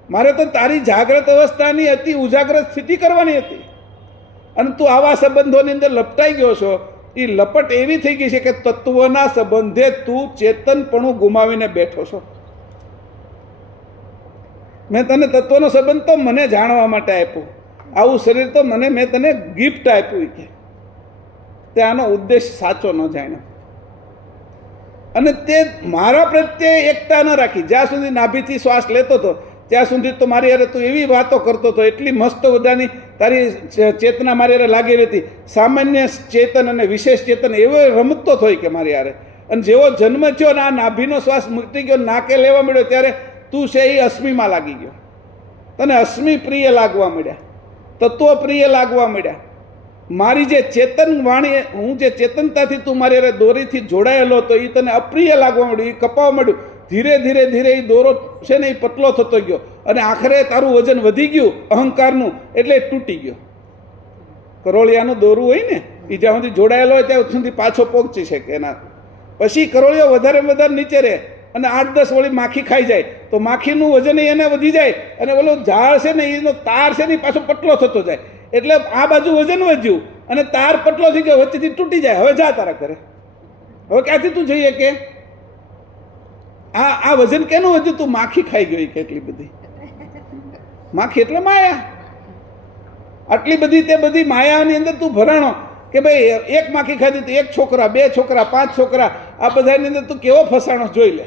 મારે તો તારી જાગ્રત અવસ્થાની અતિ ઉજાગ્રત સ્થિતિ કરવાની હતી. અને તું આવા સંબંધોની અંદર લપટાઈ ગયો છો. એ લપટ એવી થઈ ગઈ છે કે તત્વના સંબંધે તું ચેતનપણું ગુમાવીને બેઠો છો. મેં તને તત્વનો સંબંધ તો મને જાણવા માટે આપ્યું. આવું શરીર તો મેં તને ગિફ્ટ આપ્યું કે તે આનો ઉદ્દેશ સાચો ન જાણ્યો. અને તે મારા પ્રત્યે એકતા ન રાખી. જ્યાં સુધી નાભીથી શ્વાસ લેતો હતો ત્યાં સુધી તો મારી યારે તું એવી વાતો કરતો હતો, એટલી મસ્ત બધાની તારી ચેતના મારી યારે લાગી રહેતી. સામાન્ય ચેતન અને વિશેષ ચેતન એવો રમતો થોય કે મારી યારે. અને જેવો જન્મ થયો ને આ નાભીનો શ્વાસ મૂકી ગયો, નાકે લેવા મળ્યો, ત્યારે તું છે એ અસ્મિમાં લાગી ગયો. તને અસ્મિ પ્રિય લાગવા મળ્યા, તત્વ પ્રિય લાગવા મળ્યા. મારી જે ચેતન વાણી, હું જે ચેતનતાથી તું મારી યારે દોરીથી જોડાયેલો હતો એ તને અપ્રિય લાગવા મળ્યું, એ કપાવા મળ્યું. ધીરે ધીરે એ દોરો છે ને એ પતલો થતો ગયો અને આખરે તારું વજન વધી ગયું અહંકારનું, એટલે એ તૂટી ગયો. કરોળિયાનું દોરું હોય ને એ જ્યાં સુધી જોડાયેલો હોય ત્યાં સુધી પાછો પહોંચી શકે. એના પછી કરોળિયો વધારે વધારે નીચે રહે અને 8-10 વળી માખી ખાઈ જાય તો માખીનું વજન એને વધી જાય અને ઓલો ઝાડ છે ને એનો તાર છે ને એ પાછો પતલો થતો જાય. એટલે આ બાજુ વજન વધ્યું અને તાર પતલો થઈ ગયો, વચ્ચેથી તૂટી જાય. હવે જા તારા ઘરે. હવે ક્યાંથી તું જઈએ કે આ વજન કેનું વધ્યું? તું માખી ખાઈ ગઈ કેટલી બધી માખી, એટલે માયા. આટલી બધી તે બધી માયાની અંદર તું ભરાણો કે ભાઈ એક માખી ખાધી તો 1 છોકરા, 2 છોકરા, 5 છોકરા, આ બધાની અંદર તું કેવો ફસાણો જોઈ લે.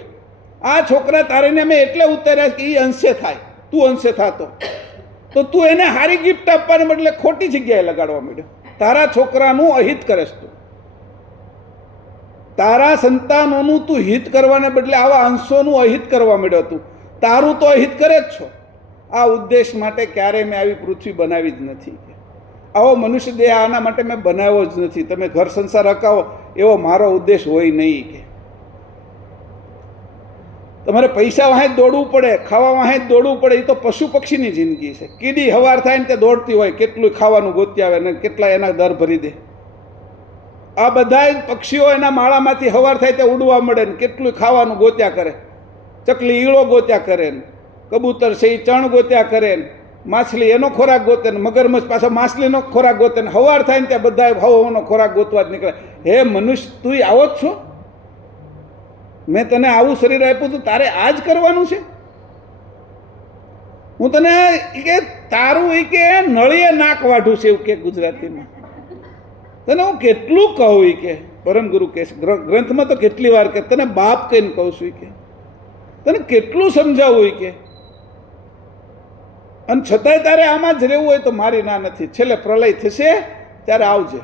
આ છોકરા તારીને મેં એટલે ઉતાર્યા કે એ અંશે થાય, તું અંશે થતો. તો તું એને સારી ગિફ્ટ આપવાને બદલે ખોટી જગ્યાએ લગાડવા માંડ્યો. તારા છોકરાનું અહિત કરેશ તું. તારા સંતાનોનું તું હિત કરવાને બદલે આવા અંશોનું અહિત કરવા માંડ્યો તું. તારું તો અહિત કરે જ છો. આ ઉદ્દેશ માટે ક્યારેય મેં આવી પૃથ્વી બનાવી જ નથી. આવો મનુષ્ય દેહ આના માટે મેં બનાવ્યો જ નથી. તમે ઘર સંસાર હકાવો એવો મારો ઉદ્દેશ હોય નહીં. કે તમારે પૈસા વાહે જ દોડવું પડે, ખાવા વાહે જ દોડવું પડે, એ તો પશુ પક્ષીની જિંદગી છે. કીડી હવાર થાય ને તે દોડતી હોય, કેટલું ખાવાનું ગોતી આવે ને કેટલા એના દર ભરી દે. આ બધા પક્ષીઓ એના માળામાંથી હવાર થાય તે ઉડવા મળે ને કેટલું ખાવાનું ગોત્યા કરે. ચકલી ઈળો ગોત્યા કરે ને, કબૂતર છે એ ચણ ગોત્યા કરે ને, માછલી એનો ખોરાક ગોતે ને, મગરમચ્છ પાછો માછલીનો ખોરાક ગોતે ને, હવાર થાય ને ત્યાં બધા હવાનો ખોરાક ગોતવા જ નીકળે. હે મનુષ્ય, તું આવો જ છો? મેં તને આવું શરીર આપ્યું તું તારે આ જ કરવાનું છે? હું તને કે તારું એ કે નળીએ નાક વાઢું છે એવું કે ગુજરાતીમાં. તને હું કેટલું કહું એ કે પરમ ગુરુ કહે છે ગ્રંથમાં તો કેટલી વાર કે તને બાપ કહીને કહું છું કે તને કેટલું સમજાવવું એ કે. અને છતાંય તારે આમાં જ રહેવું હોય તો મારી ના નથી. છેલ્લે પ્રલય થશે ત્યારે આવજે,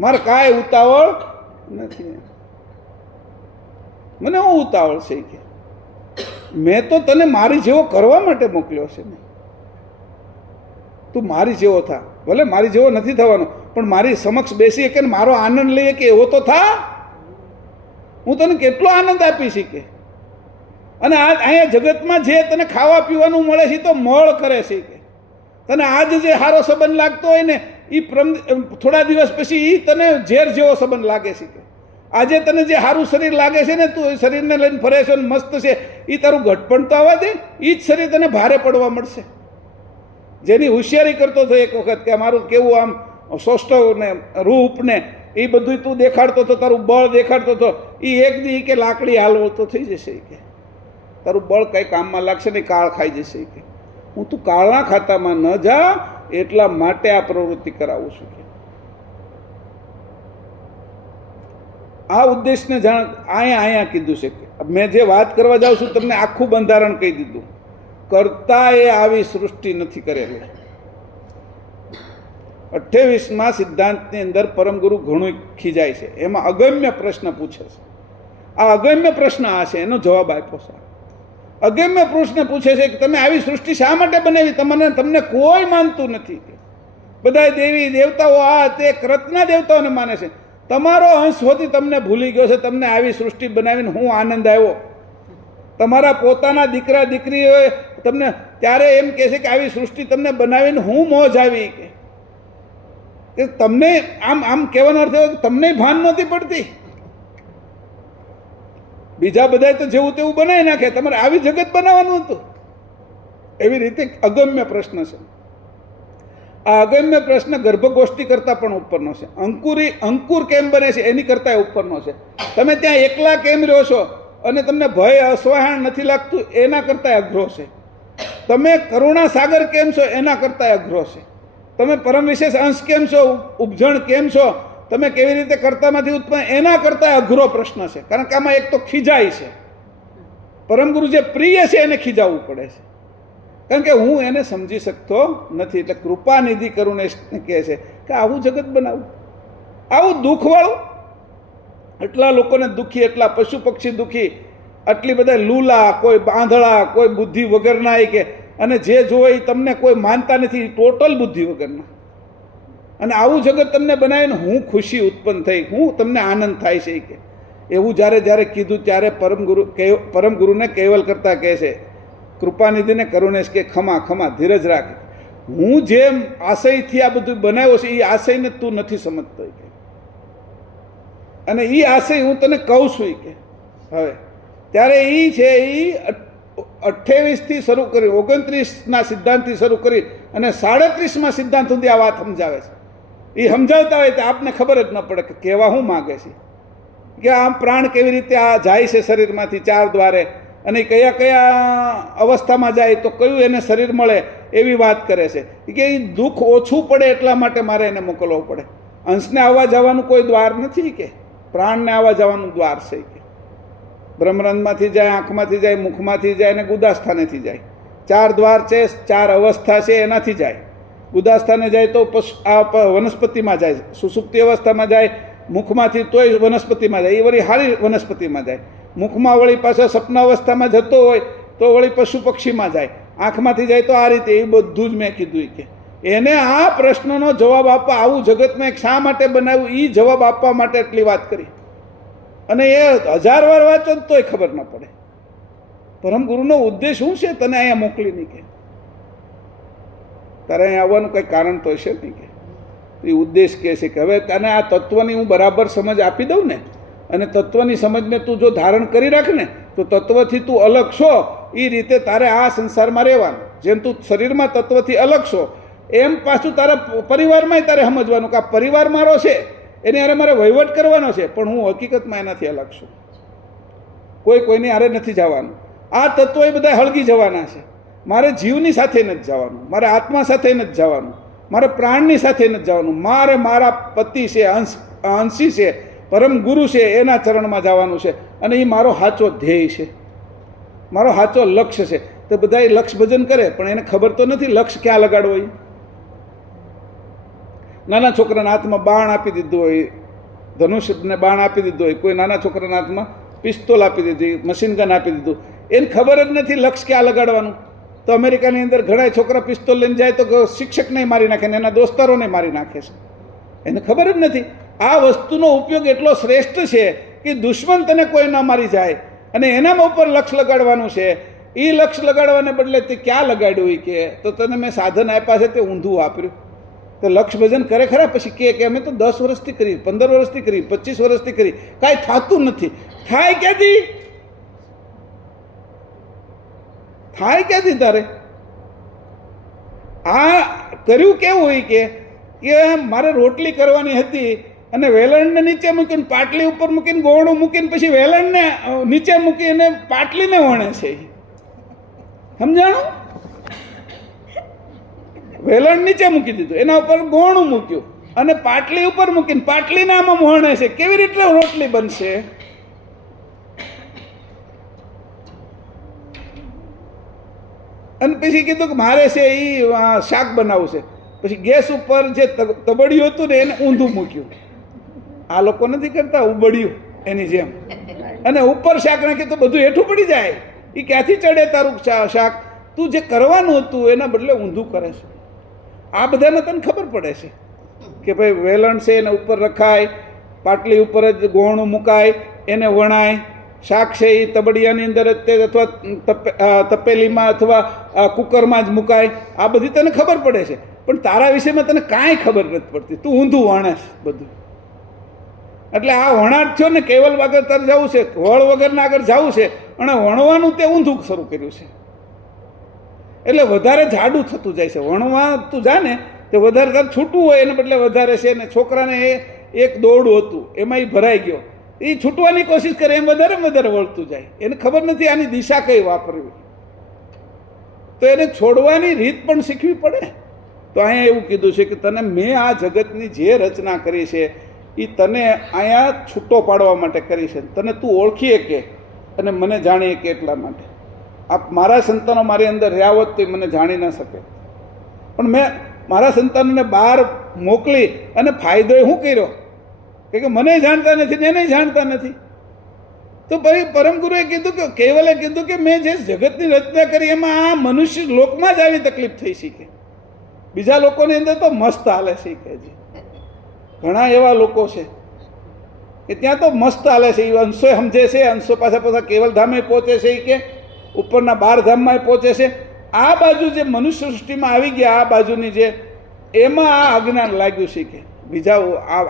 મારે કાંઈ ઉતાવળ નથી. મને હું ઉતાવળ છે કે મેં તો તને મારી જેવો કરવા માટે મોકલ્યો છે ને. તું મારી જેવો થા. ભલે મારી જેવો નથી થવાનો પણ મારી સમક્ષ બેસી શકે ને મારો આનંદ લઈએ કે એવો તો થા. હું તને કેટલો આનંદ આપી શકે. અને આ અહીંયા જગતમાં જે તને ખાવા પીવાનું મળે છે તો મળ કરે છે કે તને આજ જે સારો સંબંધ લાગતો હોય ને એ થોડા દિવસ પછી એ તને ઝેર જેવો સંબંધ લાગે છે કે આજે તને જે સારું શરીર લાગે છે ને તું એ શરીરને લઈને ફરે છે ને મસ્ત છે એ તારું ઘટપણ તો આવવા દે. એ જ શરીર તને ભારે પડવા મળશે. જેની હોશિયારી કરતો હતો એક વખત કે મારું કેવું આમ સૌષ્ઠવ ને રૂપ ને એ બધું તું દેખાડતો હતો, તારું બળ દેખાડતો હતો, એ એક દી કે લાકડી હાલવો તો થઈ જશે કે તારું બળ કંઈ કામમાં લાગશે નહીં, કાળ ખાઈ જશે કે હું તું કાળના ખાતામાં ન જા એટલા માટે આ પ્રવૃત્તિ કરાવું છું કે આ ઉદ્દેશને જાણ અહીંયા કીધું છે કે મેં જે વાત કરવા જાઉં છું તમને આખું બંધારણ કહી દીધું. કર્તાએ આવી સૃષ્ટિ નથી કરેલી. 28મા સિદ્ધાંતની અંદર પરમગુરુ ઘણું ખીજાય છે. એમાં અગમ્ય પ્રશ્ન પૂછે છે. આ અગમ્ય પ્રશ્ન આ છે, એનો જવાબ આપ્યો છે. અગમ્ય પ્રશ્ન પૂછે છે કે તમે આવી સૃષ્ટિ શા માટે બનાવી? તમને કોઈ માનતું નથી. બધા દેવી દેવતાઓ આ તે કૃતના દેવતાઓને માને છે. તમારો અંશ હોતી તમને ભૂલી ગયો છે. તમને આવી સૃષ્ટિ બનાવીને હું આનંદ આવ્યો. તમારા પોતાના દીકરા દીકરીઓએ તમને ત્યારે એમ કહે છે કે આવી સૃષ્ટિ તમને બનાવીને હું મોજ આવી કે તમને આમ કહેવાનો અર્થ એવો કે તમને ભાન નહોતી પડતી. બીજા બધા તો જેવું તેવું બનાવી નાખે, તમારે આવી જગત બનાવવાનું હતું. એવી રીતે અગમ્ય પ્રશ્ન છે. આ અગમ્ય પ્રશ્ન ગર્ભગોષ્ઠી કરતાં પણ ઉપરનો છે. અંકુર કેમ બને છે એની કરતાં ઉપરનો છે. તમે ત્યાં એકલા કેમ રહ્યો છો અને તમને ભય અસહાય નથી લાગતું એના કરતાં અઘરો છે. તમે કરુણા સાગર કેમ છો એના કરતાં અઘરો છે. તમે પરમ વિશેષ અંશ કેમ છો, ઉપજણ કેમ છો, તમે કેવી રીતે કર્તામાંથી ઉત્પન્ન એના કરતાં અઘરો પ્રશ્ન છે. કારણ કે આમાં એક તો ખીજાય છે. પરમગુરુ જે પ્રિય છે એને ખીજાવવું પડે છે. કારણ કે હું એને સમજી શકતો નથી. એટલે કૃપાનિધિ કરુણેશ કહે છે કે આવું જગત બનાવું, આવું દુઃખવાળું, એટલા લોકોને દુઃખી, એટલા પશુ પક્ષી દુઃખી, આટલી બધા લૂલા, કોઈ બાંધળા, કોઈ બુદ્ધિ વગરના કે અને જે જોવે એ તમને કોઈ માનતા નથી, ટોટલ બુદ્ધિ વગરના. અને આવું જગત તમને બનાવીને હું ખુશી ઉત્પન્ન થઈ, હું તમને આનંદ થાય છે કે એવું જ્યારે કીધું ત્યારે પરમગુરુને કેવલ કરતા કહે છે કૃપાનિધિને કરુણેશ કે ખમા ધીરજ રાખ. હું જેમ આશયથી આ બધું બનાવ્યો છે એ આશયને તું નથી સમજતો કે અને એ આશય હું તને કહું છું કે હવે ત્યારે એ છે એ 28થી શરૂ કરી 29ના સિદ્ધાંતથી શરૂ કરી અને 37મા સિદ્ધાંત સુધી આ વાત સમજાવે છે. એ સમજાવતા હોય તો આપને ખબર જ ન પડે કે કહેવા શું માગે છે કે આમ પ્રાણ કેવી રીતે આ જાય છે શરીરમાંથી 4 દ્વારે અને કયા કયા અવસ્થામાં જાય તો કયું એને શરીર મળે એવી વાત કરે છે કે એ દુઃખ ઓછું પડે એટલા માટે મારે એને મોકલવો પડે. અંશને આવવા જવાનું કોઈ દ્વાર નથી કે પ્રાણને આવવા જવાનું દ્વાર છે કે બ્રહ્મરંધમાંથી જાય, આંખમાંથી જાય, મુખમાંથી જાય અને ગુદાસ્થાનેથી જાય. 4 દ્વાર છે, 4 અવસ્થા છે, એનાથી જાય. ગુદાસ્થાને જાય તો આ વનસ્પતિમાં જાય, સુસુપ્તિ અવસ્થામાં જાય, મુખમાંથી તોય વનસ્પતિમાં જાય, એ વળી સારી વનસ્પતિમાં જાય. મુખમાં વળી પાછો સપન અવસ્થામાં જતો હોય તો વળી પશુ પક્ષીમાં જાય, આંખમાંથી જાય તો આ રીતે. એ બધું જ મેં કીધું કે એને આ પ્રશ્નનો જવાબ આપવા આવું જગતમાં શા માટે બનાવ્યું એ જવાબ આપવા માટે એટલી વાત કરી. અને એ 1000 વાર વાંચો તોય ખબર ન પડે પરમગુરુનો ઉદ્દેશ શું છે તને અહીંયા મોકલી નહીં કે તારે અહીંયા આવવાનું કંઈ કારણ તો હશે નહીં કે એ ઉદ્દેશ કહે છે કે હવે તને આ તત્વની હું બરાબર સમજ આપી દઉં ને અને તત્વની સમજને તું જો ધારણ કરી રાખ ને તો તત્વથી તું અલગ છો એ રીતે તારે આ સંસારમાં રહેવાનું. જેમ તું શરીરમાં તત્વથી અલગ છો એમ પાછું તારા પરિવારમાંય તારે સમજવાનું કે આ પરિવાર મારો છે, એને હારે મારે વહીવટ કરવાનો છે, પણ હું હકીકતમાં એનાથી અલગ છું. કોઈની હારે નથી જવાનું. આ તત્વો એ બધા હળગી જવાના છે. મારે જીવની સાથે નથી જવાનું, મારે આત્મા સાથે નથી જવાનું, મારે પ્રાણની સાથે નથી જવાનું. મારે મારા પતિ છે, અંશી છે, પરમ ગુરુ છે, એના ચરણમાં જવાનું છે. અને એ મારો સાચો ધ્યેય છે, મારો સાચો લક્ષ્ય છે. તો બધા એ લક્ષ્ય ભજન કરે પણ એને ખબર તો નથી લક્ષ્ય ક્યાં લગાડવો. એ નાના છોકરાના હાથમાં બાણ આપી દીધું હોય, ધનુષને બાણ આપી દીધું હોય, કોઈ નાના છોકરાના હાથમાં પિસ્તોલ આપી દીધી, મશીન ગન આપી દીધું, એને ખબર જ નથી લક્ષ્ય ક્યાં લગાડવાનું. તો અમેરિકાની અંદર ઘણા છોકરા પિસ્તોલ લઈને જાય તો શિક્ષકને મારી નાખે ને એના દોસ્તારોને મારી નાખે છે. એને ખબર જ નથી. આ વસ્તુનો ઉપયોગ એટલો શ્રેષ્ઠ છે કે દુશ્મન તને કોઈ ન મારી જાય, અને એનામાં ઉપર લક્ષ લગાડવાનું છે. એ લક્ષ લગાડવાને બદલે તે ક્યાં લગાડ્યું એ કે તો તને મેં સાધન આપ્યા છે તે ઊંધું વાપર્યું. તો લક્ષ ભજન કરે ખરા, પછી કે અમે તો 10 વર્ષથી કરી, 15 વર્ષથી કરી, 25 વર્ષથી કરી, કાંઈ થતું નથી. થાય ક્યાંથી? થાય ક્યાંથી તારે? આ કર્યું કેવું હોય કે મારે રોટલી કરવાની હતી અને વેલણને નીચે મૂકીને પાટલી ઉપર મૂકીને ગોળું મૂકીને પછી વેલણને નીચે મૂકીને પાટલીને વણે છે. સમજાણું? વેલણ નીચે મૂકી દીધું, એના ઉપર ગોણું મૂક્યું અને પાટલી ઉપર મૂકીને પાટલીને આમાં વણે છે. કેવી રીતે રોટલી બનશે? અને પછી કીધું કે મારે છે એ શાક બનાવવું છે. પછી ગેસ ઉપર જે તબડિયું હતું ને એને ઊંધું મૂક્યું. આ લોકો નથી કરતા ઉબડિયું એની જેમ, અને ઉપર શાક નાખી તો બધું હેઠું પડી જાય. એ ક્યાંથી ચડે તારું શાક? તું જે કરવાનું હતું એના બદલે ઊંધું કરે છે. આ બધાને તને ખબર પડે છે કે ભાઈ વેલણ છે એને ઉપર રખાય, પાટલી ઉપર જ ગોણું મુકાય, એને વણાય. શાક છે એ તબડિયાની અંદર જ તે અથવા તપેલીમાં અથવા કુકરમાં જ મુકાય. આ બધી તને ખબર પડે છે, પણ તારા વિષયમાં તને કાંઈ ખબર નથી પડતી. તું ઊંધું વણેશ બધું. એટલે આ વણાટ થયો ને, કેવલ વગર તારે જવું છે, વળ વગરના આગળ જવું છે, અને વણવાનું તે ઊંધું શરૂ કર્યું છે. એટલે વધારે જાડું થતું જાય છે. વણવા તું જા ને તે વધારે તારે છૂટવું હોય એને બદલે વધારે છે. ને છોકરાને એક દોરડું હતું એમાં એ ભરાઈ ગયો, એ છૂટવાની કોશિશ કરે એમ વધારે વધારે વળતું જાય. એને ખબર નથી આની દિશા કઈ વાપરવી, તો એને છોડવાની રીત પણ શીખવી પડે. તો અહીંયા એવું કીધું છે કે તને મેં આ જગતની જે રચના કરી છે એ તને અહીંયા છૂટો પાડવા માટે કરી છે. તને તું ઓળખીએ કે અને મને જાણીએ કે એટલા માટે. આ મારા સંતાનો મારી અંદર રહ્યા હોત તો મને જાણી ન શકે, પણ મેં મારા સંતાનોને બહાર મોકલી અને ફાયદો શું કર્યો કે મને જાણતા નથી ને એને જાણતા નથી. તો પછી પરમગુરુએ કીધું કે કેવલે કીધું કે મેં જે જગતની રચના કરી એમાં આ મનુષ્ય લોકમાં જ આવી તકલીફ થઈ શીખે. બીજા લોકોની અંદર તો મસ્ત હાલે શીખે છે. ઘણા એવા લોકો છે કે ત્યાં તો મસ્ત હાલે છે. એ અંશો સમજે છે, અંશો પાછા પાછા કેવલ ધામે પહોંચે છે, એ કે ઉપરના 12 ધામમાં પહોંચે છે. આ બાજુ જે મનુષ્ય સૃષ્ટિમાં આવી ગયા, આ બાજુની જે એમાં આ અજ્ઞાન લાગ્યું શીખે. બીજા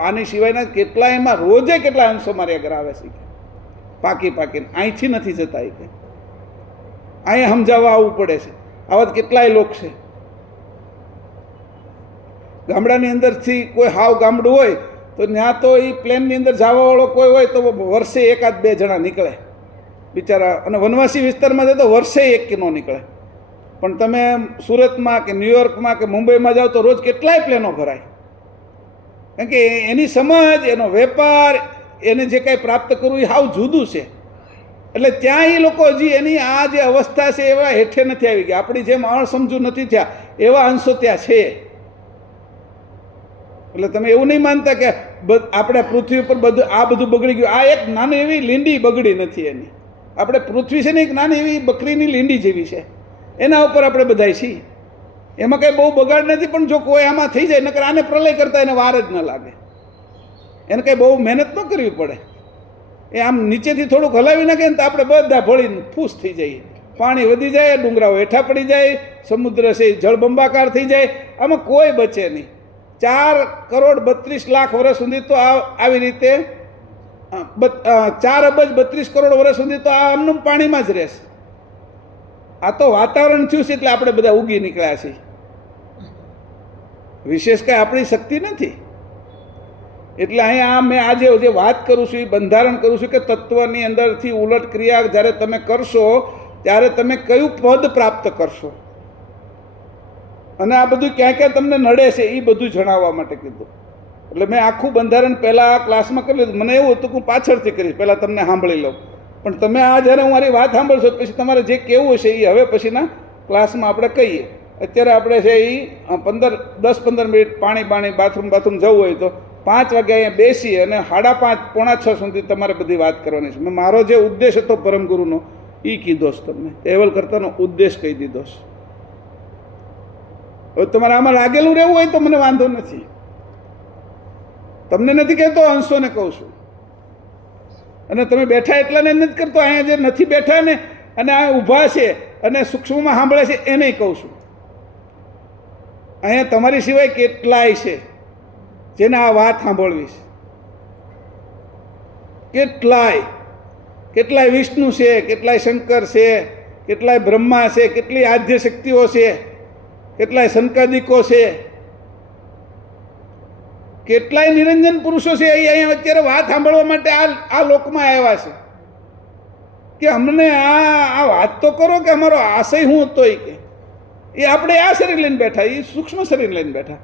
આની સિવાયના કેટલા એમાં રોજે કેટલા અંશો મારી આગળ આવે શીખે, પાકીને. અહીંથી નથી જતા એ કે અહીંયા સમજાવવા આવવું પડે છે. આવા કેટલાય લોક છે. ગામડાની અંદરથી કોઈ હાવ ગામડું હોય તો ત્યાં તો એ પ્લેનની અંદર જવાવાળો કોઈ હોય તો વર્ષે 1-2 જણા નીકળે બિચારા, અને વનવાસી વિસ્તારમાં જાય તો વર્ષે 1 કે ન નીકળે. પણ તમે સુરતમાં કે ન્યુયોર્કમાં કે મુંબઈમાં જાઓ તો રોજ કેટલાય પ્લેનો ભરાય. કારણ કે એની સમજ, એનો વેપાર, એને જે કાંઈ પ્રાપ્ત કરવું એ હાવ જુદું છે. એટલે ત્યાં એ લોકો હજી એની આ જે અવસ્થા છે એવા હેઠે નથી આવી ગયા. આપણી જેમ અણસમજુ નથી થયા એવા અંશો ત્યાં છે. એટલે તમે એવું નહીં માનતા કે આપણે પૃથ્વી ઉપર આ બધું બગડી ગયું. આ એક નાની એવી લીંડી બગડી નથી એની. આપણે પૃથ્વી છે ને એક નાની એવી બકરીની લીંડી જેવી છે, એના ઉપર આપણે બધાય છીએ. એમાં કંઈ બહુ બગાડ નથી. પણ જો કોઈ આમાં થઈ જાય, નકર આને પ્રલય કરતા એને વાર જ ન લાગે. એને કંઈ બહુ મહેનત ન કરવી પડે. એ આમ નીચેથી થોડુંક હલાવી નાખે ને તો આપણે બધા ભળીને ફૂસ થઈ જઈએ. પાણી વધી જાય, ડુંગરાઓ હેઠા પડી જાય, સમુદ્ર છે જળબંબાકાર થઈ જાય. આમાં કોઈ બચે નહીં. 4,32,00,000 વર્ષ સુધી તો આવી રીતે 4,32 કરોડ વર્ષ સુધી તો આ આમનું પાણીમાં જ રહેશે. આ તો વાતાવરણ થયું છે એટલે આપણે બધા ઉગી નીકળ્યા છીએ. વિશેષ કાંઈ આપણી શક્તિ નથી. એટલે અહીંયા મેં આજે જે વાત કરું છું એ બંધારણ કરું છું કે તત્વની અંદરથી ઉલટ ક્રિયા જ્યારે તમે કરશો ત્યારે તમે કયું પદ પ્રાપ્ત કરશો, અને આ બધું ક્યાં ક્યાં તમને નડે છે એ બધું જણાવવા માટે કીધું. એટલે મેં આખું બંધારણ પહેલાં આ ક્લાસમાં કરી લીધું. મને એવું હતું કે હું પાછળથી કરીશ, પહેલાં તમને સાંભળી લઉં. પણ તમે આ જ્યારે હું મારી વાત સાંભળશો પછી તમારે જે કહેવું છે એ હવે પછીના ક્લાસમાં આપણે કહીએ. અત્યારે આપણે છે એ 10-15 મિનિટ પાણી બાથરૂમ જવું હોય તો 5 વાગે અહીંયા બેસી અને 5:30 પોણા 6 સુધી તમારે બધી વાત કરવાની છે. મેં મારો જે ઉદ્દેશ હતો પરમગુરુનો એ કીધો છે તમને. કેવલ કરતાનો ઉદ્દેશ કહી દીધો છે. હવે તમારે આમાં લાગેલું રહેવું હોય તો મને વાંધો નથી. તમને નથી કહેતો, અંશોને કહું છું. અને તમે બેઠા એટલાને નથી કરતો, અહીંયા જે નથી બેઠા ને અને આ ઊભા છે અને સૂક્ષ્મમાં સાંભળે છે એને કહું છું. અહીંયા તમારી સિવાય કેટલાય છે જેને આ વાત સાંભળવી છે. કેટલાય વિષ્ણુ છે, કેટલાય શંકર છે, કેટલાય બ્રહ્મા છે, કેટલી આદ્ય શક્તિઓ છે, કેટલાય સંકાદિકો છે, કેટલાય નિરંજન પુરુષો છે. અહીંયા અત્યારે વાત સાંભળવા માટે આ લોકમાં આવ્યા છે કે અમને આ વાત તો કરો કે અમારો આશય શું હતો. એ આપણે આ શરીર લઈને બેઠા, એ સૂક્ષ્મ શરીર લઈને બેઠા,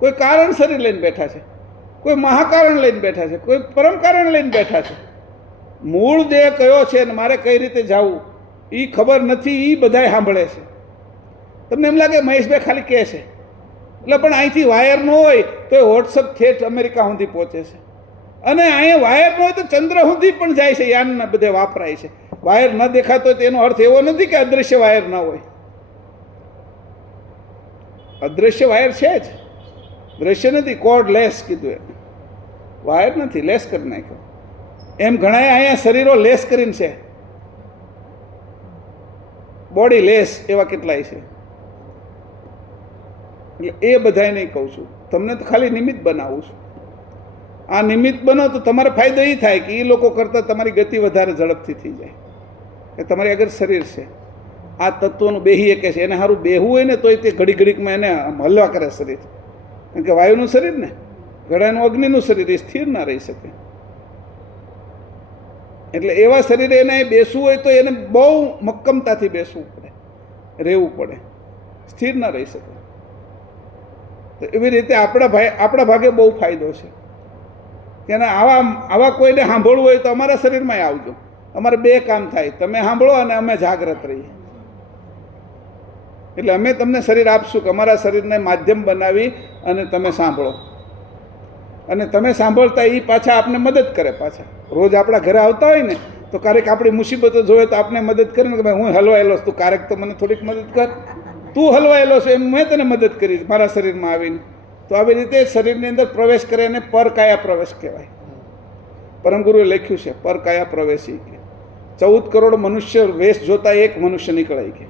કોઈ કારણ શરીર લઈને બેઠા છે, કોઈ મહાકારણ લઈને બેઠા છે, કોઈ પરમ કારણ લઈને બેઠા છે. મૂળ દેહ કયો છે ને મારે કઈ રીતે જવું એ ખબર નથી, એ બધાય સાંભળે છે. તમને એમ લાગે મહેશભાઈ ખાલી કહે છે એટલે, પણ અહીંથી વાયર ન હોય તો એ વોટ્સઅપ ઠેઠ અમેરિકા સુધી પહોંચે છે. અને અહીંયા વાયર ન હોય તો ચંદ્ર સુધી પણ જાય છે, યાનના બધે વાપરાય છે. વાયર ન દેખાતો હોય તેનો અર્થ એવો નથી કે અદૃશ્ય વાયર ન હોય. અદૃશ્ય વાયર છે જ, દ્રશ્ય નથી. કોર્ડ લેસ કીધું એ, વાયર નથી, લેસ કરી નાખ્યો. એમ ઘણા અહીંયા શરીરો લેસ કરીને છે, બોડી લેસ એવા કેટલાય છે. એટલે એ બધાય નહીં કહું છું, તમને તો ખાલી નિમિત્ત બનાવું છું. આ નિમિત્ત બનો તો તમારે ફાયદો એ થાય કે એ લોકો કરતાં તમારી ગતિ વધારે ઝડપથી થઈ જાય. કે તમારી આગળ શરીર છે, આ તત્વોનું બેહી એકે છે, એને સારું બેહવું હોય ને તોય તે ઘડીકમાં એને હલવા કરે શરીર. કારણ કે વાયુનું શરીર ને, ઘડાનું અગ્નિનું શરીર, એ સ્થિર ના રહી શકે. એટલે એવા શરીરે એને બેસવું હોય તો એને બહુ મક્કમતાથી બેસવું પડે, રહેવું પડે, સ્થિર ના રહી શકે. તો એવી રીતે આપણા ભાગે બહુ ફાયદો છે કે આવા કોઈને સાંભળવું હોય તો અમારા શરીરમાં આવજો. અમારે બે કામ થાય, તમે સાંભળો અને અમે જાગ્રત રહીએ. એટલે અમે તમને શરીર આપશું કે અમારા શરીરને માધ્યમ બનાવી અને તમે સાંભળો. અને તમે સાંભળતા એ પાછા આપને મદદ કરે. પાછા રોજ આપણા ઘરે આવતા હોય ને તો ક્યારેક આપણી મુસીબતો જોવે તો આપણે મદદ કરીને કે ભાઈ હું હલવાયેલો છું, તું ક્યારેક તો મને થોડીક મદદ કર, તું હલવાયેલો છે એમ મેં તને મદદ કરી મારા શરીરમાં આવીને. તો આવી રીતે શરીરની અંદર પ્રવેશ કરે એને પરકાયા પ્રવેશ કહેવાય. પરમગુરુએ લખ્યું છે પરકાયા પ્રવેશી કે 14 કરોડ મનુષ્ય વેશ જોતા એક મનુષ્ય નીકળે કે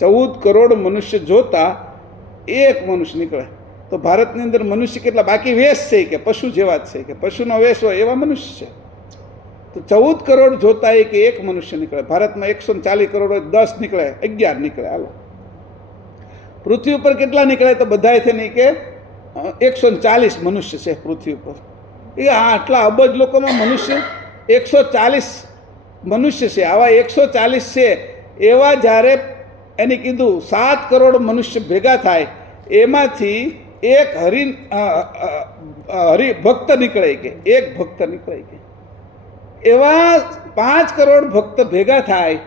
14 કરોડ મનુષ્ય જોતા એક મનુષ્ય નીકળે. તો ભારતની અંદર મનુષ્ય કેટલા બાકી વેશ છે કે પશુ જેવા જ છે, કે પશુનો વેશ હોય એવા મનુષ્ય છે. તો 14 કરોડ જોતા કે એક મનુષ્ય નીકળે. ભારતમાં 140 કરોડ હોય 10 નીકળે, 11 નીકળે. હાલો, પૃથ્વી ઉપર કેટલા નીકળે તો બધા થઈને કે 140 મનુષ્ય છે પૃથ્વી ઉપર. એ આટલા અબજ લોકોમાં મનુષ્ય 140 મનુષ્ય છે. આવા 140 છે એવા જ્યારે એને કીધું 7 કરોડ મનુષ્ય ભેગા થાય એમાંથી એક હરિભક્ત નીકળે કે એક ભક્ત નીકળે કે એવા 5 કરોડ ભક્ત ભેગા થાય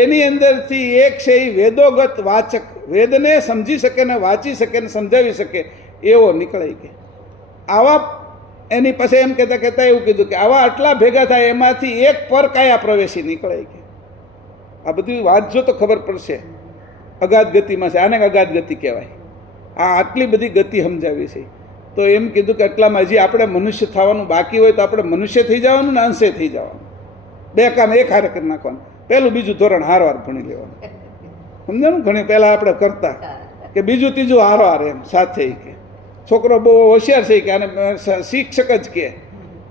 એની અંદરથી એક છે એ વેદોગત વાચક, વેદને સમજી શકે ને વાંચી શકે ને સમજાવી શકે એવો નીકળે કે આવા. એની પાસે એમ કહેતા એવું કીધું કે આવા આટલા ભેગા થાય એમાંથી એક પરકાયા પ્રવેશી નીકળે કે. આ બધી વાંચજો તો ખબર પડશે. અગાધ ગતિમાં છે, આને અગાધ ગતિ કહેવાય. આ આટલી બધી ગતિ સમજાવી છે. તો એમ કીધું કે એટલામાં હજી આપણે મનુષ્ય થવાનું બાકી હોય તો આપણે મનુષ્ય થઈ જવાનું ને અંશે થઈ જવાનું. બે કામ એક હારે કરી નાખવાનું. પહેલું બીજું ધોરણ હારવાર ભણી લેવાનું. સમજાણું? ઘણી પહેલાં આપણે કરતા કે બીજું ત્રીજું હારવાર એમ સાથે કે છોકરો બહુ હોશિયાર છે કે આને શિક્ષક જ કે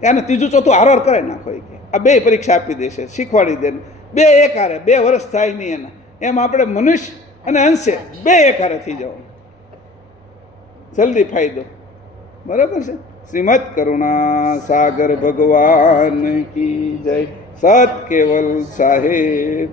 આને ત્રીજું ચોથું હારવાર કરાવી નાખો કે આ બે પરીક્ષા આપી દેશે, શીખવાડી દે. બે એક હારે 2 વર્ષ થાય નહીં એના. એમ આપણે મનુષ્ય અને અંશે બે એક હારે થઈ જવાનું, જલ્દી ફાયદો. બરાબર છે. શ્રીમદ કરુણા સાગર ભગવાન કી જય. સત કેવલ સાહેબ.